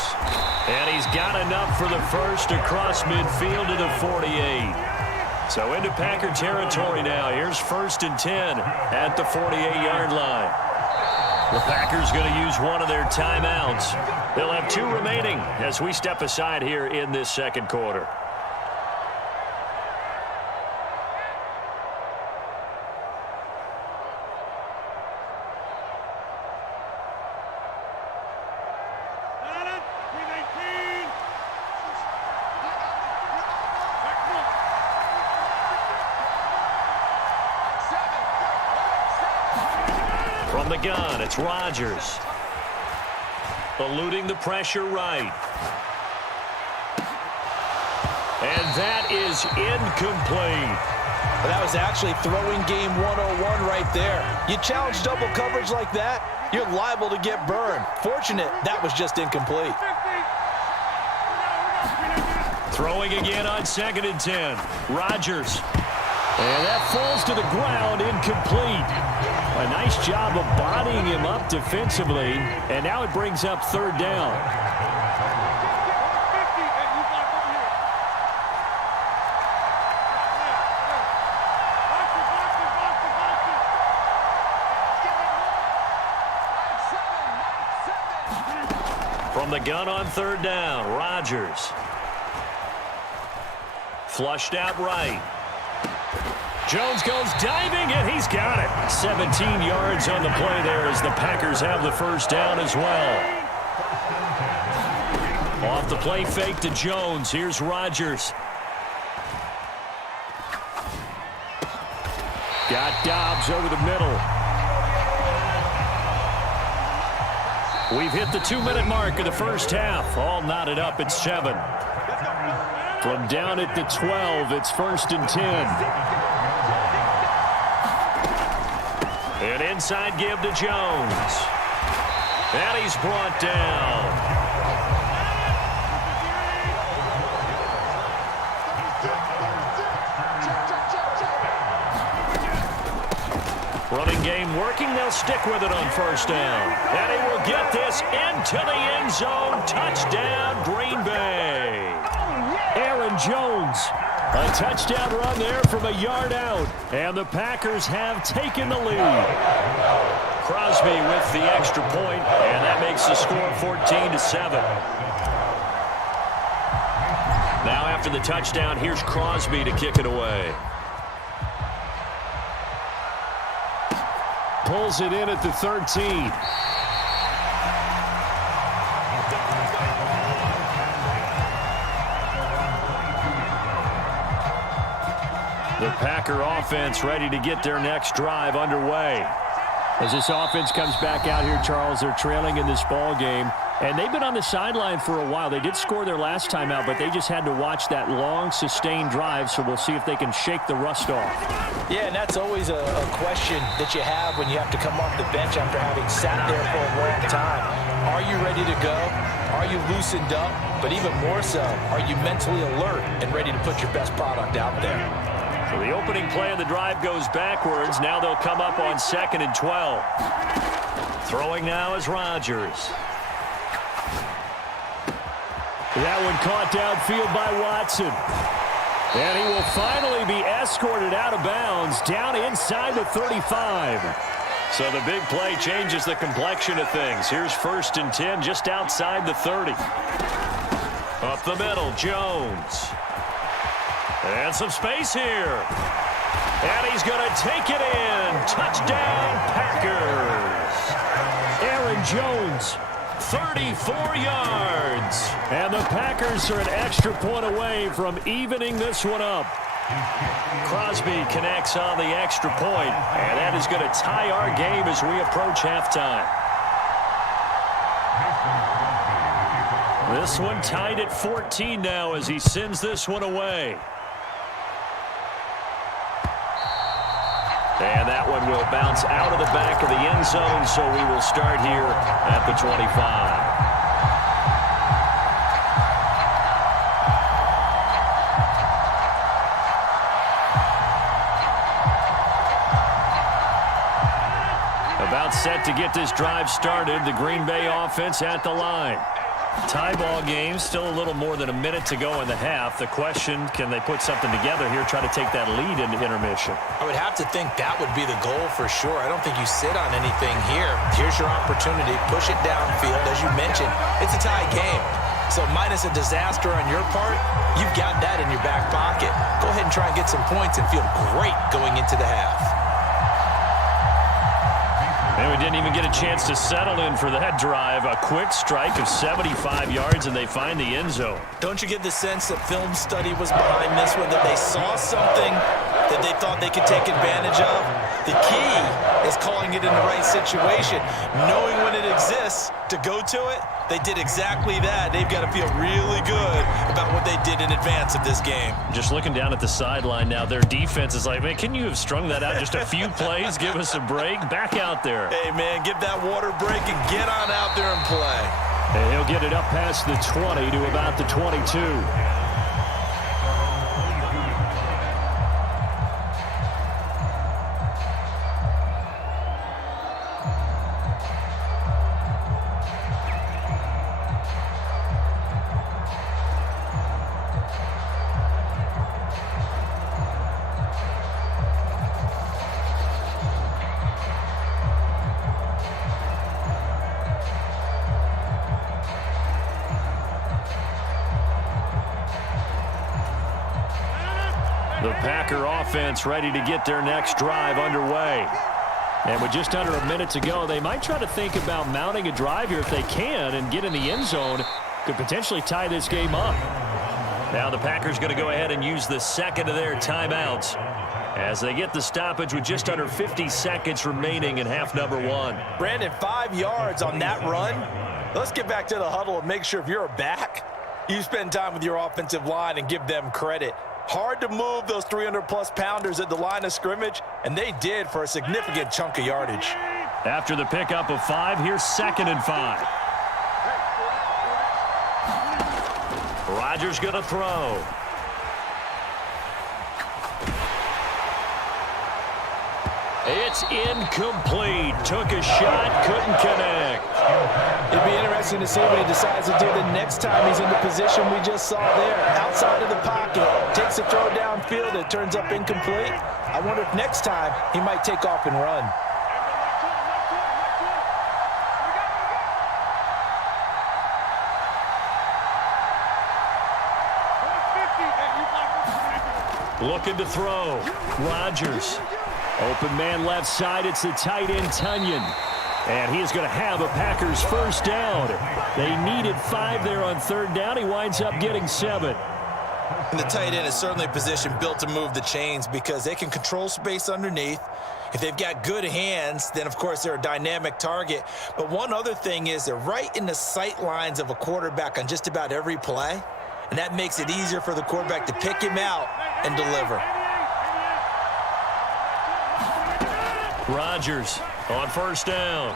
And he's got enough for the first across midfield to the 48. So into Packer territory now. Here's 1st and 10 at the 48-yard line. The Packers going to use one of their timeouts. They'll have 2 remaining as we step aside here in this second quarter. From the gun, it's Rodgers. Eluding the pressure right. And that is incomplete. Well, that was actually throwing game 101 right there. You challenge double coverage like that, you're liable to get burned. Fortunate, that was just incomplete. Throwing again on 2nd and 10. Rodgers. And that falls to the ground, incomplete. A nice job of bodying him up defensively, and now it brings up third down. From the gun on third down, Rodgers. Flushed out right. Jones goes diving, and he's got it. 17 yards on the play there as the Packers have the first down as well. Off the play fake to Jones. Here's Rodgers. Got Dobbs over the middle. We've hit the 2-minute mark of the first half. All knotted up at 7. From down at the 12, it's 1st and 10. An inside give to Jones. And he's brought down. Running game working. They'll stick with it on first down. And he will get this into the end zone. Touchdown, Green Bay. Aaron Jones. A touchdown run there from a yard out. And the Packers have taken the lead. Crosby with the extra point, and that makes the score 14-7. Now after the touchdown, here's Crosby to kick it away. Pulls it in at the 13. The Packer offense ready to get their next drive underway. As this offense comes back out here, Charles, they're trailing in this ball game. And they've been on the sideline for a while. They did score their last time out, but they just had to watch that long, sustained drive, so we'll see if they can shake the rust off. Yeah, and that's always a question that you have when you have to come off the bench after having sat there for a long time. Are you ready to go? Are you loosened up? But even more so, are you mentally alert and ready to put your best product out there? So the opening play of the drive goes backwards. Now they'll come up on 2nd and 12. Throwing now is Rodgers. That one caught downfield by Watson. And he will finally be escorted out of bounds down inside the 35. So the big play changes the complexion of things. Here's 1st and 10 just outside the 30. Up the middle, Jones. And some space here. And he's going to take it in. Touchdown, Packers. Aaron Jones, 34 yards. And the Packers are an extra point away from evening this one up. Crosby connects on the extra point, and that is going to tie our game as we approach halftime. This one tied at 14 now as he sends this one away. And that one will bounce out of the back of the end zone, so we will start here at the 25. About set to get this drive started, the Green Bay offense at the line. Tie ball game, still a little more than a minute to go in the half. The question, can they put something together here, try to take that lead into intermission? I would have to think that would be the goal for sure. I don't think you sit on anything here. Here's your opportunity. Push it downfield. As you mentioned, it's a tie game. So minus a disaster on your part, you've got that in your back pocket. Go ahead and try and get some points and feel great going into the half. And we didn't even get a chance to settle in for that drive. A quick strike of 75 yards, and they find the end zone. Don't you get the sense that film study was behind this one, that they saw something that they thought they could take advantage of? The key is calling it in the right situation, knowing when it exists to go to it. They did exactly that. They've got to feel really good about what they did in advance of this game. Just looking down at the sideline now, their defense is like, man, can you have strung that out just a few plays? Give us a break. Back out there. Hey, man, give that water break and get on out there and play. And he'll get it up past the 20 to about the 22. The Packer offense ready to get their next drive underway. And with just under a minute to go, they might try to think about mounting a drive here if they can and get in the end zone. Could potentially tie this game up. Now the Packers going to go ahead and use the second of their timeouts as they get the stoppage with just under 50 seconds remaining in half number one. Brandon, 5 yards on that run. Let's get back to the huddle and make sure if you're back, you spend time with your offensive line and give them credit. Hard to move those 300-plus pounders at the line of scrimmage, and they did for a significant chunk of yardage. After the pickup of 5, here's 2nd and 5. Rodgers going to throw. It's incomplete. Took a shot, couldn't connect. It'd be interesting to see what he decides to do the next time he's in the position we just saw there. Outside of the pocket, takes a throw downfield, it turns up incomplete. I wonder if next time he might take off and run. Looking to throw. Rodgers. Open man left side. It's the tight end, Tunyon. And he is going to have a Packers first down. They needed 5 there on third down. He winds up getting 7. And the tight end is certainly a position built to move the chains because they can control space underneath. If they've got good hands, then, of course, they're a dynamic target. But one other thing is they're right in the sight lines of a quarterback on just about every play. And that makes it easier for the quarterback to pick him out and deliver. Rodgers on first down.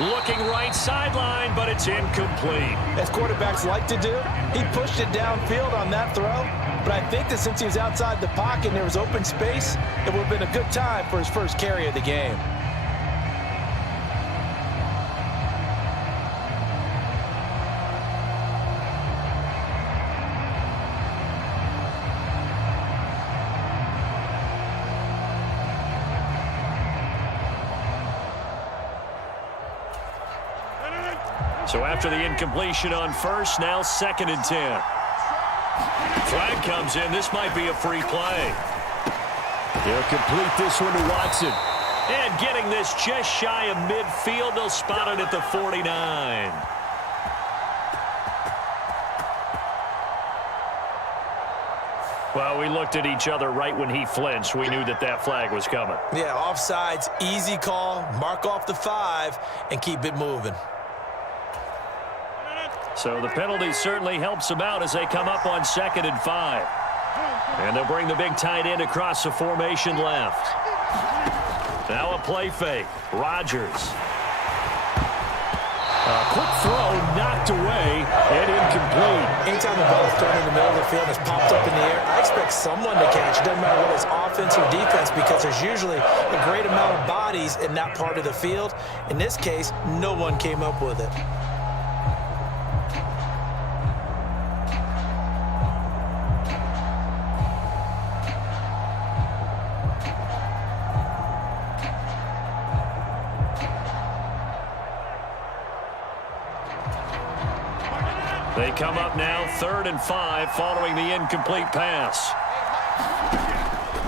Looking right sideline, but it's incomplete. As quarterbacks like to do, he pushed it downfield on that throw. But I think that since he was outside the pocket and there was open space, it would have been a good time for his first carry of the game. So after the incompletion on first, now 2nd and 10. Flag comes in. This might be a free play. They'll complete this one to Watson. And getting this just shy of midfield. They'll spot it at the 49. Well, we looked at each other right when he flinched. We knew that that flag was coming. Yeah, offsides, easy call. Mark off the 5 and keep it moving. So the penalty certainly helps them out as they come up on 2nd and 5. And they'll bring the big tight end across the formation left. Now a play fake. Rodgers. A quick throw knocked away and incomplete. Anytime the ball is thrown in the middle of the field and it's popped up in the air, I expect someone to catch. It doesn't matter whether it's offense or defense because there's usually a great amount of bodies in that part of the field. In this case, no one came up with it. They come up now 3rd and 5 following the incomplete pass.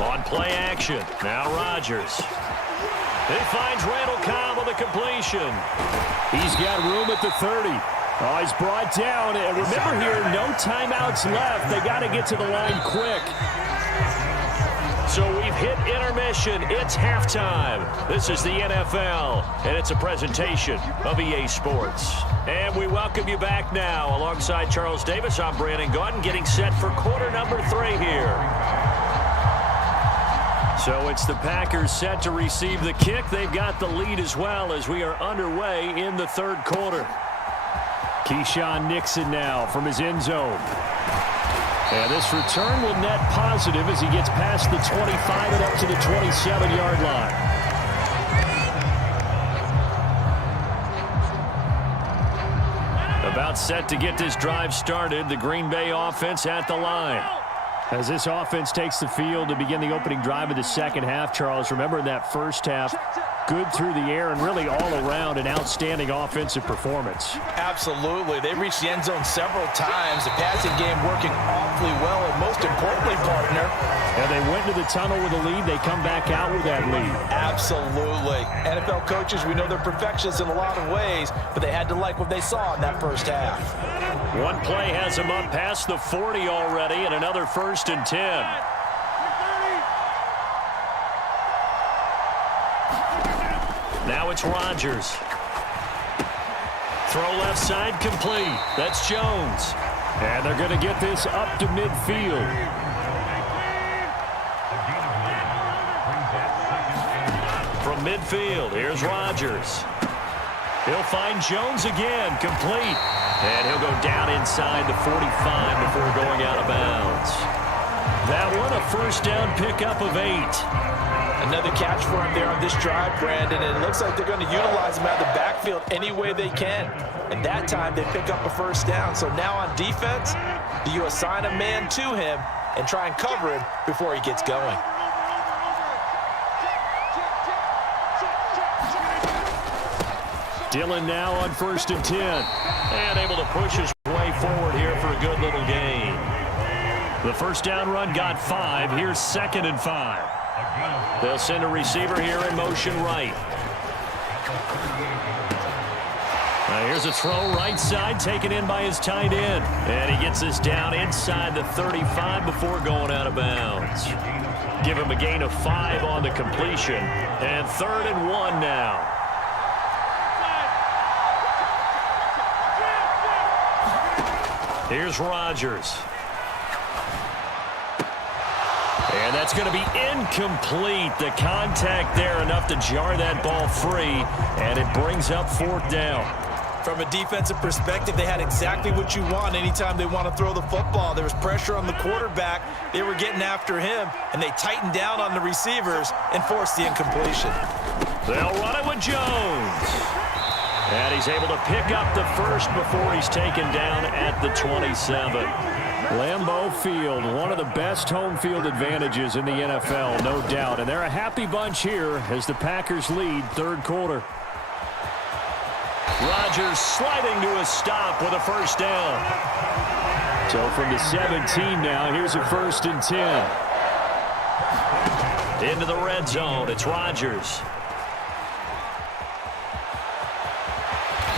On play action. Now Rodgers. He finds Randall Cobb on the completion. He's got room at the 30. Oh, he's brought down. And remember here, no timeouts left. They got to get to the line quick. So we've hit intermission. It's halftime. This is the NFL, and it's a presentation of EA Sports. And we welcome you back now. Alongside Charles Davis, I'm Brandon Gaudin, getting set for quarter number 3 here. So it's the Packers set to receive the kick. They've got the lead as well as we are underway in the 3rd quarter. Keyshawn Nixon now from his end zone. And this return will net positive as he gets past the 25 and up to the 27-yard line. About set to get this drive started. The Green Bay offense at the line. As this offense takes the field to begin the opening drive of the second half, Charles, remember in that first half, good through the air and really all around an outstanding offensive performance. Absolutely. They reached the end zone several times. The passing game working awfully well, and most importantly, partner. And they went into the tunnel with a lead. They come back out with that lead. Absolutely. NFL coaches, we know they're perfectionists in a lot of ways, but they had to like what they saw in that first half. One play has them up past the 40 already, and another 1st and 10. Now it's Rodgers. Throw left side complete. That's Jones. And they're going to get this up to midfield. From midfield, here's Rodgers. He'll find Jones again, complete. And he'll go down inside the 45 before going out of bounds. That one, a first down pickup of 8. Another catch for him there on this drive, Brandon, and it looks like they're going to utilize him out of the backfield any way they can. And that time, they pick up a first down. So now on defense, do you assign a man to him and try and cover him before he gets going? Dillon now on 1st and 10. And able to push his way forward here for a good little gain. The first down run got 5. Here's 2nd and 5. They'll send a receiver here in motion right. Here's a throw right side taken in by his tight end. And he gets this down inside the 35 before going out of bounds. Give him a gain of 5 on the completion. And 3rd and 1 now. Here's Rodgers. And that's going to be incomplete. The contact there enough to jar that ball free. And it brings up 4th down. From a defensive perspective, they had exactly what you want anytime they want to throw the football. There was pressure on the quarterback. They were getting after him, and they tightened down on the receivers and forced the incompletion. They'll run it with Jones. And he's able to pick up the first before he's taken down at the 27. Lambeau Field, one of the best home field advantages in the NFL, no doubt. And they're a happy bunch here as the Packers lead 3rd quarter. Rodgers sliding to a stop with a first down. So from the 17 now, here's a 1st and 10. Into the red zone, it's Rodgers.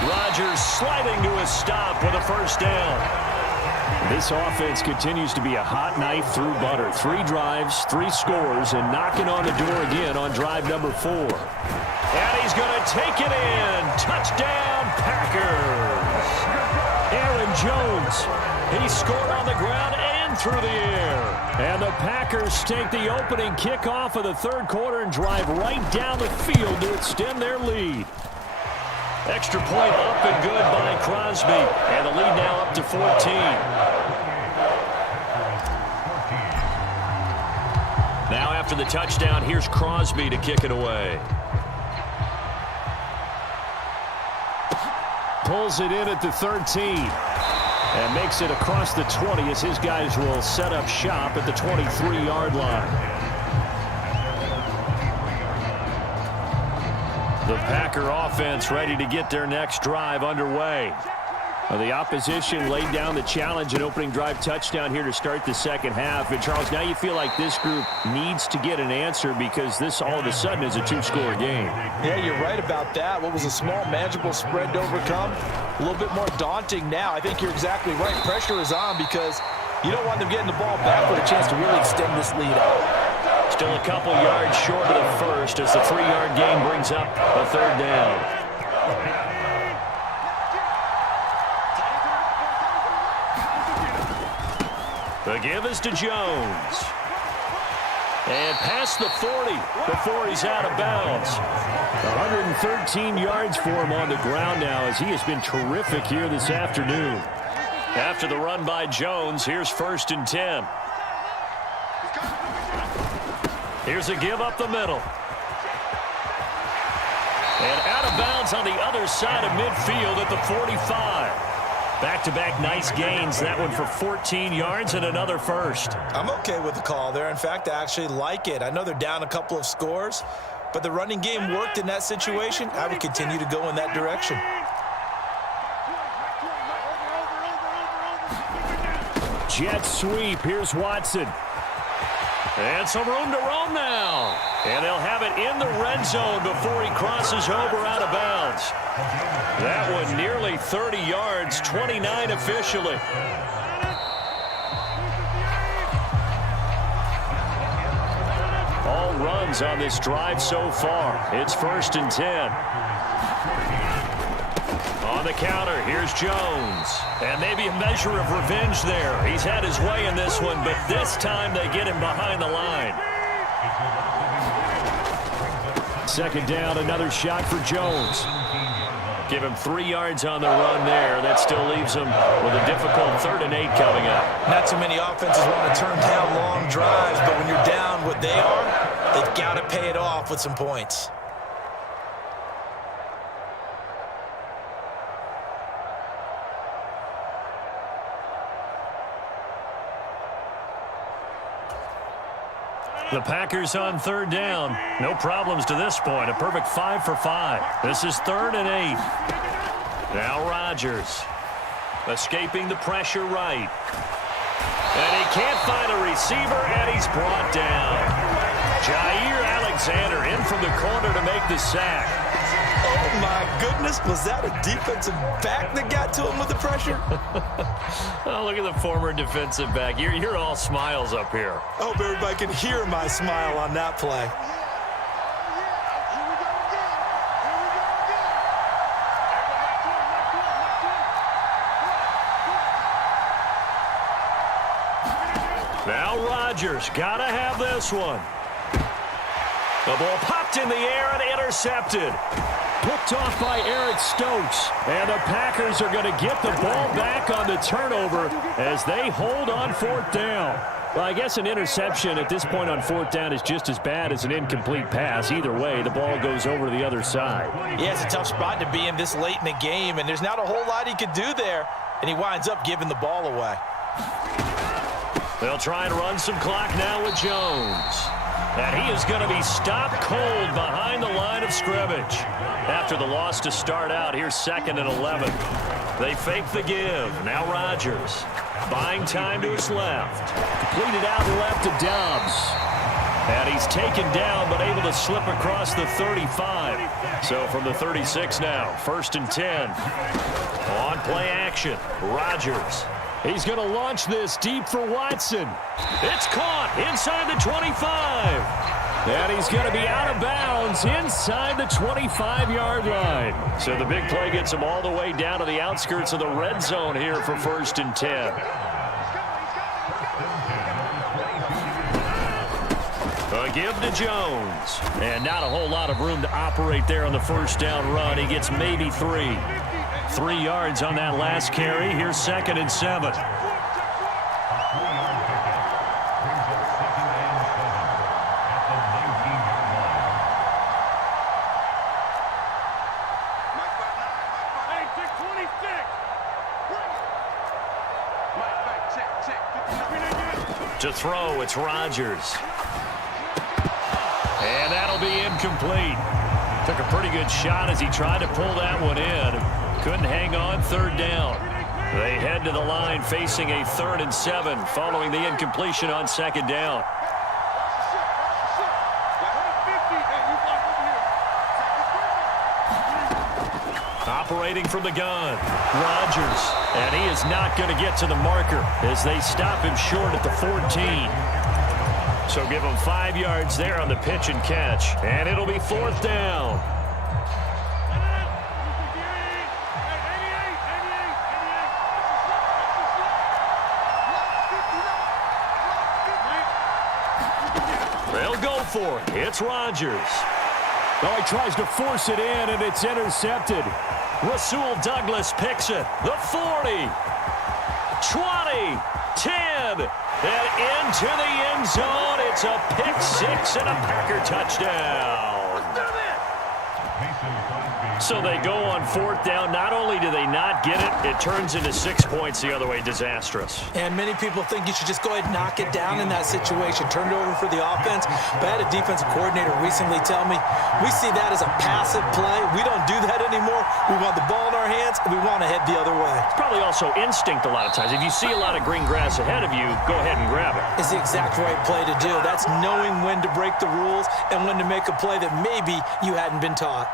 Rodgers sliding to a stop with a first down. This offense continues to be a hot knife through butter. 3 drives, 3 scores, and knocking on the door again on drive number 4. And he's going to take it in. Touchdown, Packers. Aaron Jones. He scored on the ground and through the air. And the Packers take the opening kickoff of the 3rd quarter and drive right down the field to extend their lead. Extra point up and good by Crosby. And the lead now up to 14. Now after the touchdown, here's Crosby to kick it away. Pulls it in at the 13. And makes it across the 20 as his guys will set up shop at the 23-yard line. The Packer offense ready to get their next drive underway. The opposition laid down the challenge and opening drive touchdown here to start the 2nd half. And, Charles, now you feel like this group needs to get an answer because this all of a sudden is a 2-score game. Yeah, you're right about that. What was a small, manageable spread to overcome? A little bit more daunting now. I think you're exactly right. Pressure is on because you don't want them getting the ball back with a chance to really extend this lead out. Still a couple yards short of the first as the 3-yard gain brings up a 3rd down. The give is to Jones. And past the 40 before he's out of bounds. 113 yards for him on the ground now as he has been terrific here this afternoon. After the run by Jones, here's 1st and 10. Here's a give up the middle. And out of bounds on the other side of midfield at the 45. Back-to-back nice gains. That one for 14 yards and another first. I'm okay with the call there. In fact, I actually like it. I know they're down a couple of scores, but the running game worked in that situation. I would continue to go in that direction. Jet sweep. Here's Watson. And some room to roam now. And they'll have it in the red zone before he crosses over out of bounds. That one nearly 30 yards, 29 officially. All runs on this drive so far. It's 1st and 10. On the counter, here's Jones. And maybe a measure of revenge there. He's had his way in this one, but this time they get him behind the line. 2nd down, another shot for Jones. Give him 3 yards on the run there. That still leaves him with a difficult 3rd and 8 coming up. Not too many offenses want to turn down long drives, but when you're down what they are, they've got to pay it off with some points. The Packers on 3rd down. No problems to this point. A perfect 5 for 5. This is 3rd and 8. Now Rodgers escaping the pressure right. And he can't find a receiver, and he's brought down. Jair Alexander in from the corner to make the sack. Oh, my goodness. Was that a defensive back that got to him with the pressure? Oh, look at the former defensive back. You're all smiles up here. I hope everybody can hear my smile on that play. Now Rodgers got to have this one. The ball popped in the air and intercepted. Picked off by Eric Stokes. And the Packers are going to get the ball back on the turnover as they hold on 4th down. Well, I guess an interception at this point on 4th down is just as bad as an incomplete pass. Either way, the ball goes over to the other side. Yeah, it's a tough spot to be in this late in the game, and there's not a whole lot he could do there, and he winds up giving the ball away. They'll try and run some clock now with Jones. And he is going to be stopped cold behind the line of scrimmage. After the loss to start out, here's 2nd and 11. They fake the give. Now Rodgers buying time to his left. Completed out left to Dobbs. And he's taken down, but able to slip across the 35. So from the 36 now, 1st and 10. On play action, Rodgers. He's going to launch this deep for Watson. It's caught inside the 25. And he's going to be out of bounds inside the 25-yard line. So the big play gets him all the way down to the outskirts of the red zone here for 1st and 10. A give to Jones. And not a whole lot of room to operate there on the 1st down run. He gets maybe 3. 3 yards on that last carry. Here's 2nd and 7. To throw, it's Rodgers. And that'll be incomplete. Took a pretty good shot as he tried to pull that one in. Couldn't hang on 3rd down. They head to the line facing a 3rd and 7 following the incompletion on 2nd down. Operating from the gun, Rodgers. And he is not going to get to the marker as they stop him short at the 14. So give him 5 yards there on the pitch and catch. And it'll be 4th down. They'll go for it. It's Rodgers. Oh, he tries to force it in, and it's intercepted. Rasul Douglas picks it. The 40, 20, 10, and into the end zone. It's a pick 6 and a Packer touchdown. So they go on 4th down. Not only do they not get it, it turns into 6 points the other way. Disastrous. And many people think you should just go ahead and knock it down in that situation. Turn it over for the offense. But I had a defensive coordinator recently tell me, we see that as a passive play. We don't do that anymore. We want the ball in our hands, and we want to head the other way. It's probably also instinct a lot of times. If you see a lot of green grass ahead of you, go ahead and grab it. It's the exact right play to do. That's knowing when to break the rules and when to make a play that maybe you hadn't been taught.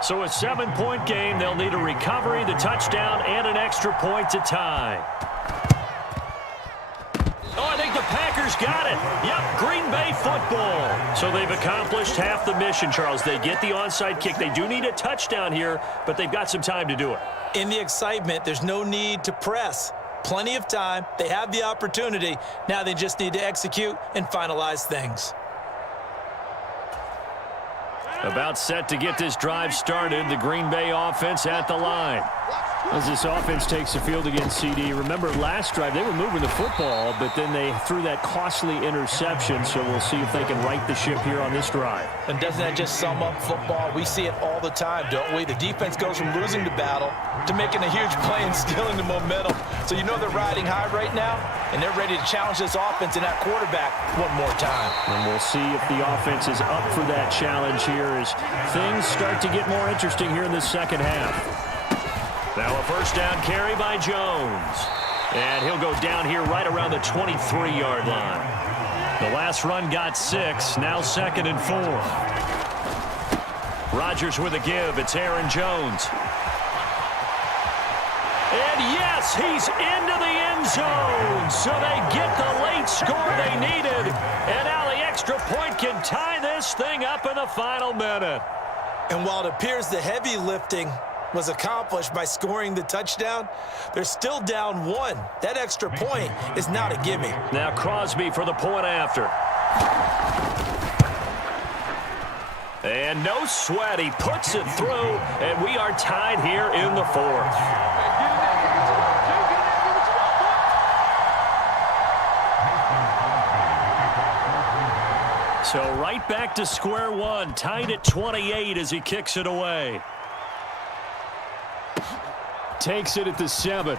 So a 7-point game. They'll need a recovery, the touchdown, and an extra point to tie. Oh, I think the Packers got it. Yep, Green Bay football. So they've accomplished half the mission, Charles. They get the onside kick. They do need a touchdown here, but they've got some time to do it. In the excitement, there's no need to press. Plenty of time. They have the opportunity. Now they just need to execute and finalize things. About set to get this drive started. The Green Bay offense at the line. As this offense takes the field against CD, remember last drive they were moving the football, but then they threw that costly interception, so we'll see if they can right the ship here on this drive. And doesn't that just sum up football? We see it all the time, don't we? The defense goes from losing the battle to making a huge play and stealing the momentum. So you know they're riding high right now, and they're ready to challenge this offense and that quarterback one more time. And we'll see if the offense is up for that challenge here as things start to get more interesting here in the second half. Now a first down carry by Jones. And he'll go down here right around the 23-yard line. The last run got 6, now 2nd and 4. Rodgers with a give. It's Aaron Jones. And yes, he's into the end zone. So they get the late score they needed. And now the extra point can tie this thing up in the final minute. And while it appears the heavy lifting was accomplished by scoring the touchdown, they're still down 1. That extra point is not a gimme. Now Crosby for the point after. And no sweat. He puts it through, and we are tied here in the 4th. So right back to square one, tied at 28 as he kicks it away. Takes it at the 7.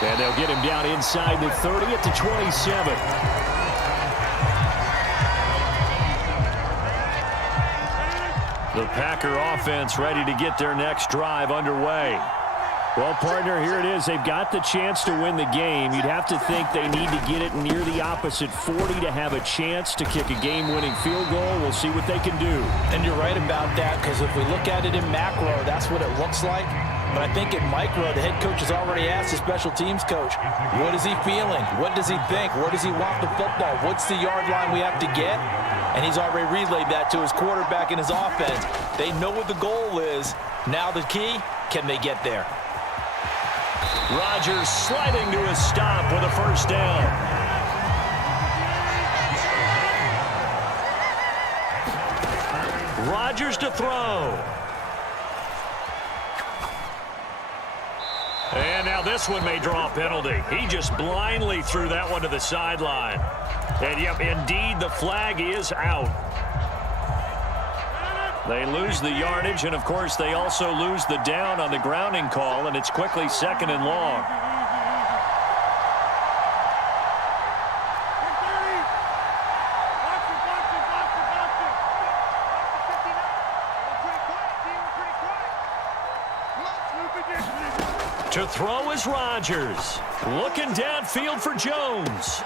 And they'll get him down inside the 30 at the 27. The Packer offense ready to get their next drive underway. Well, partner, here it is. They've got the chance to win the game. You'd have to think they need to get it near the opposite 40 to have a chance to kick a game-winning field goal. We'll see what they can do. And you're right about that, because if we look at it in macro, that's what it looks like. But I think in micro, the head coach has already asked the special teams coach, what is he feeling? What does he think? Where does he want the football? What's the yard line we have to get? And he's already relayed that to his quarterback and his offense. They know what the goal is. Now the key, can they get there? Rodgers sliding to a stop with a first down. Rodgers to throw. And now this one may draw a penalty. He just blindly threw that one to the sideline. And yep, indeed, the flag is out. They lose the yardage, and of course they also lose the down on the grounding call, and it's quickly 2nd and long. To throw is Rodgers. Looking downfield for Jones.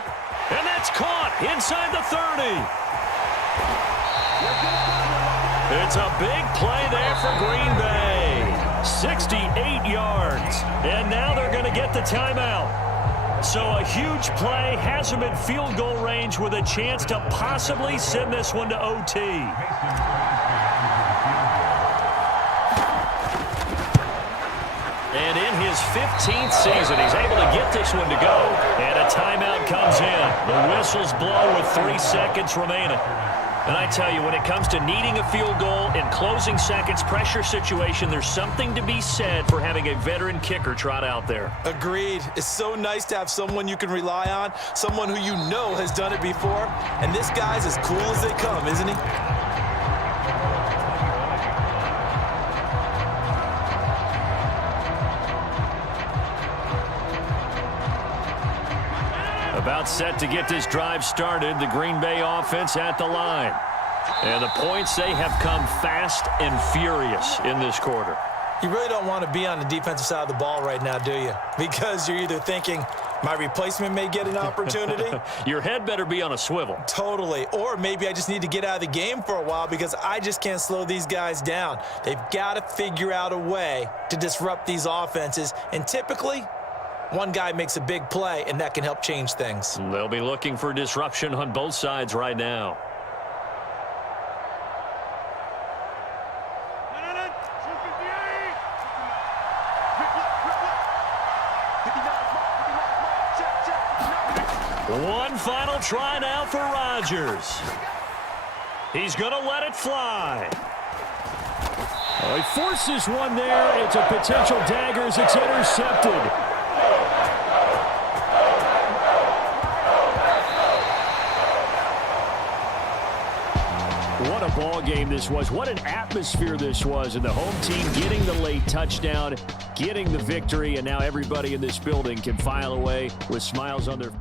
And that's caught inside the 30. It's a big play there for Green Bay. 68 yards. And now they're going to get the timeout. So a huge play has them in field goal range with a chance to possibly send this one to OT. And in his 15th season, he's able to get this one to go. And a timeout comes in. The whistles blow with 3 seconds remaining. And I tell you, when it comes to needing a field goal in closing seconds, pressure situation, there's something to be said for having a veteran kicker trot out there. Agreed. It's so nice to have someone you can rely on, someone who you know has done it before. And this guy's as cool as they come, isn't he? About set to get this drive started, the Green Bay offense at the line. And the points, they have come fast and furious in this quarter. You really don't want to be on the defensive side of the ball right now, do you? Because you're either thinking, my replacement may get an opportunity. Your head better be on a swivel. Totally. Or maybe I just need to get out of the game for a while because I just can't slow these guys down. They've got to figure out a way to disrupt these offenses. And typically, one guy makes a big play, and that can help change things. They'll be looking for disruption on both sides right now. One final try now for Rodgers. He's going to let it fly. Oh, he forces one there. It's a potential dagger as it's intercepted. What a ball game this was. What an atmosphere this was. And the home team getting the late touchdown, getting the victory, and now everybody in this building can file away with smiles on their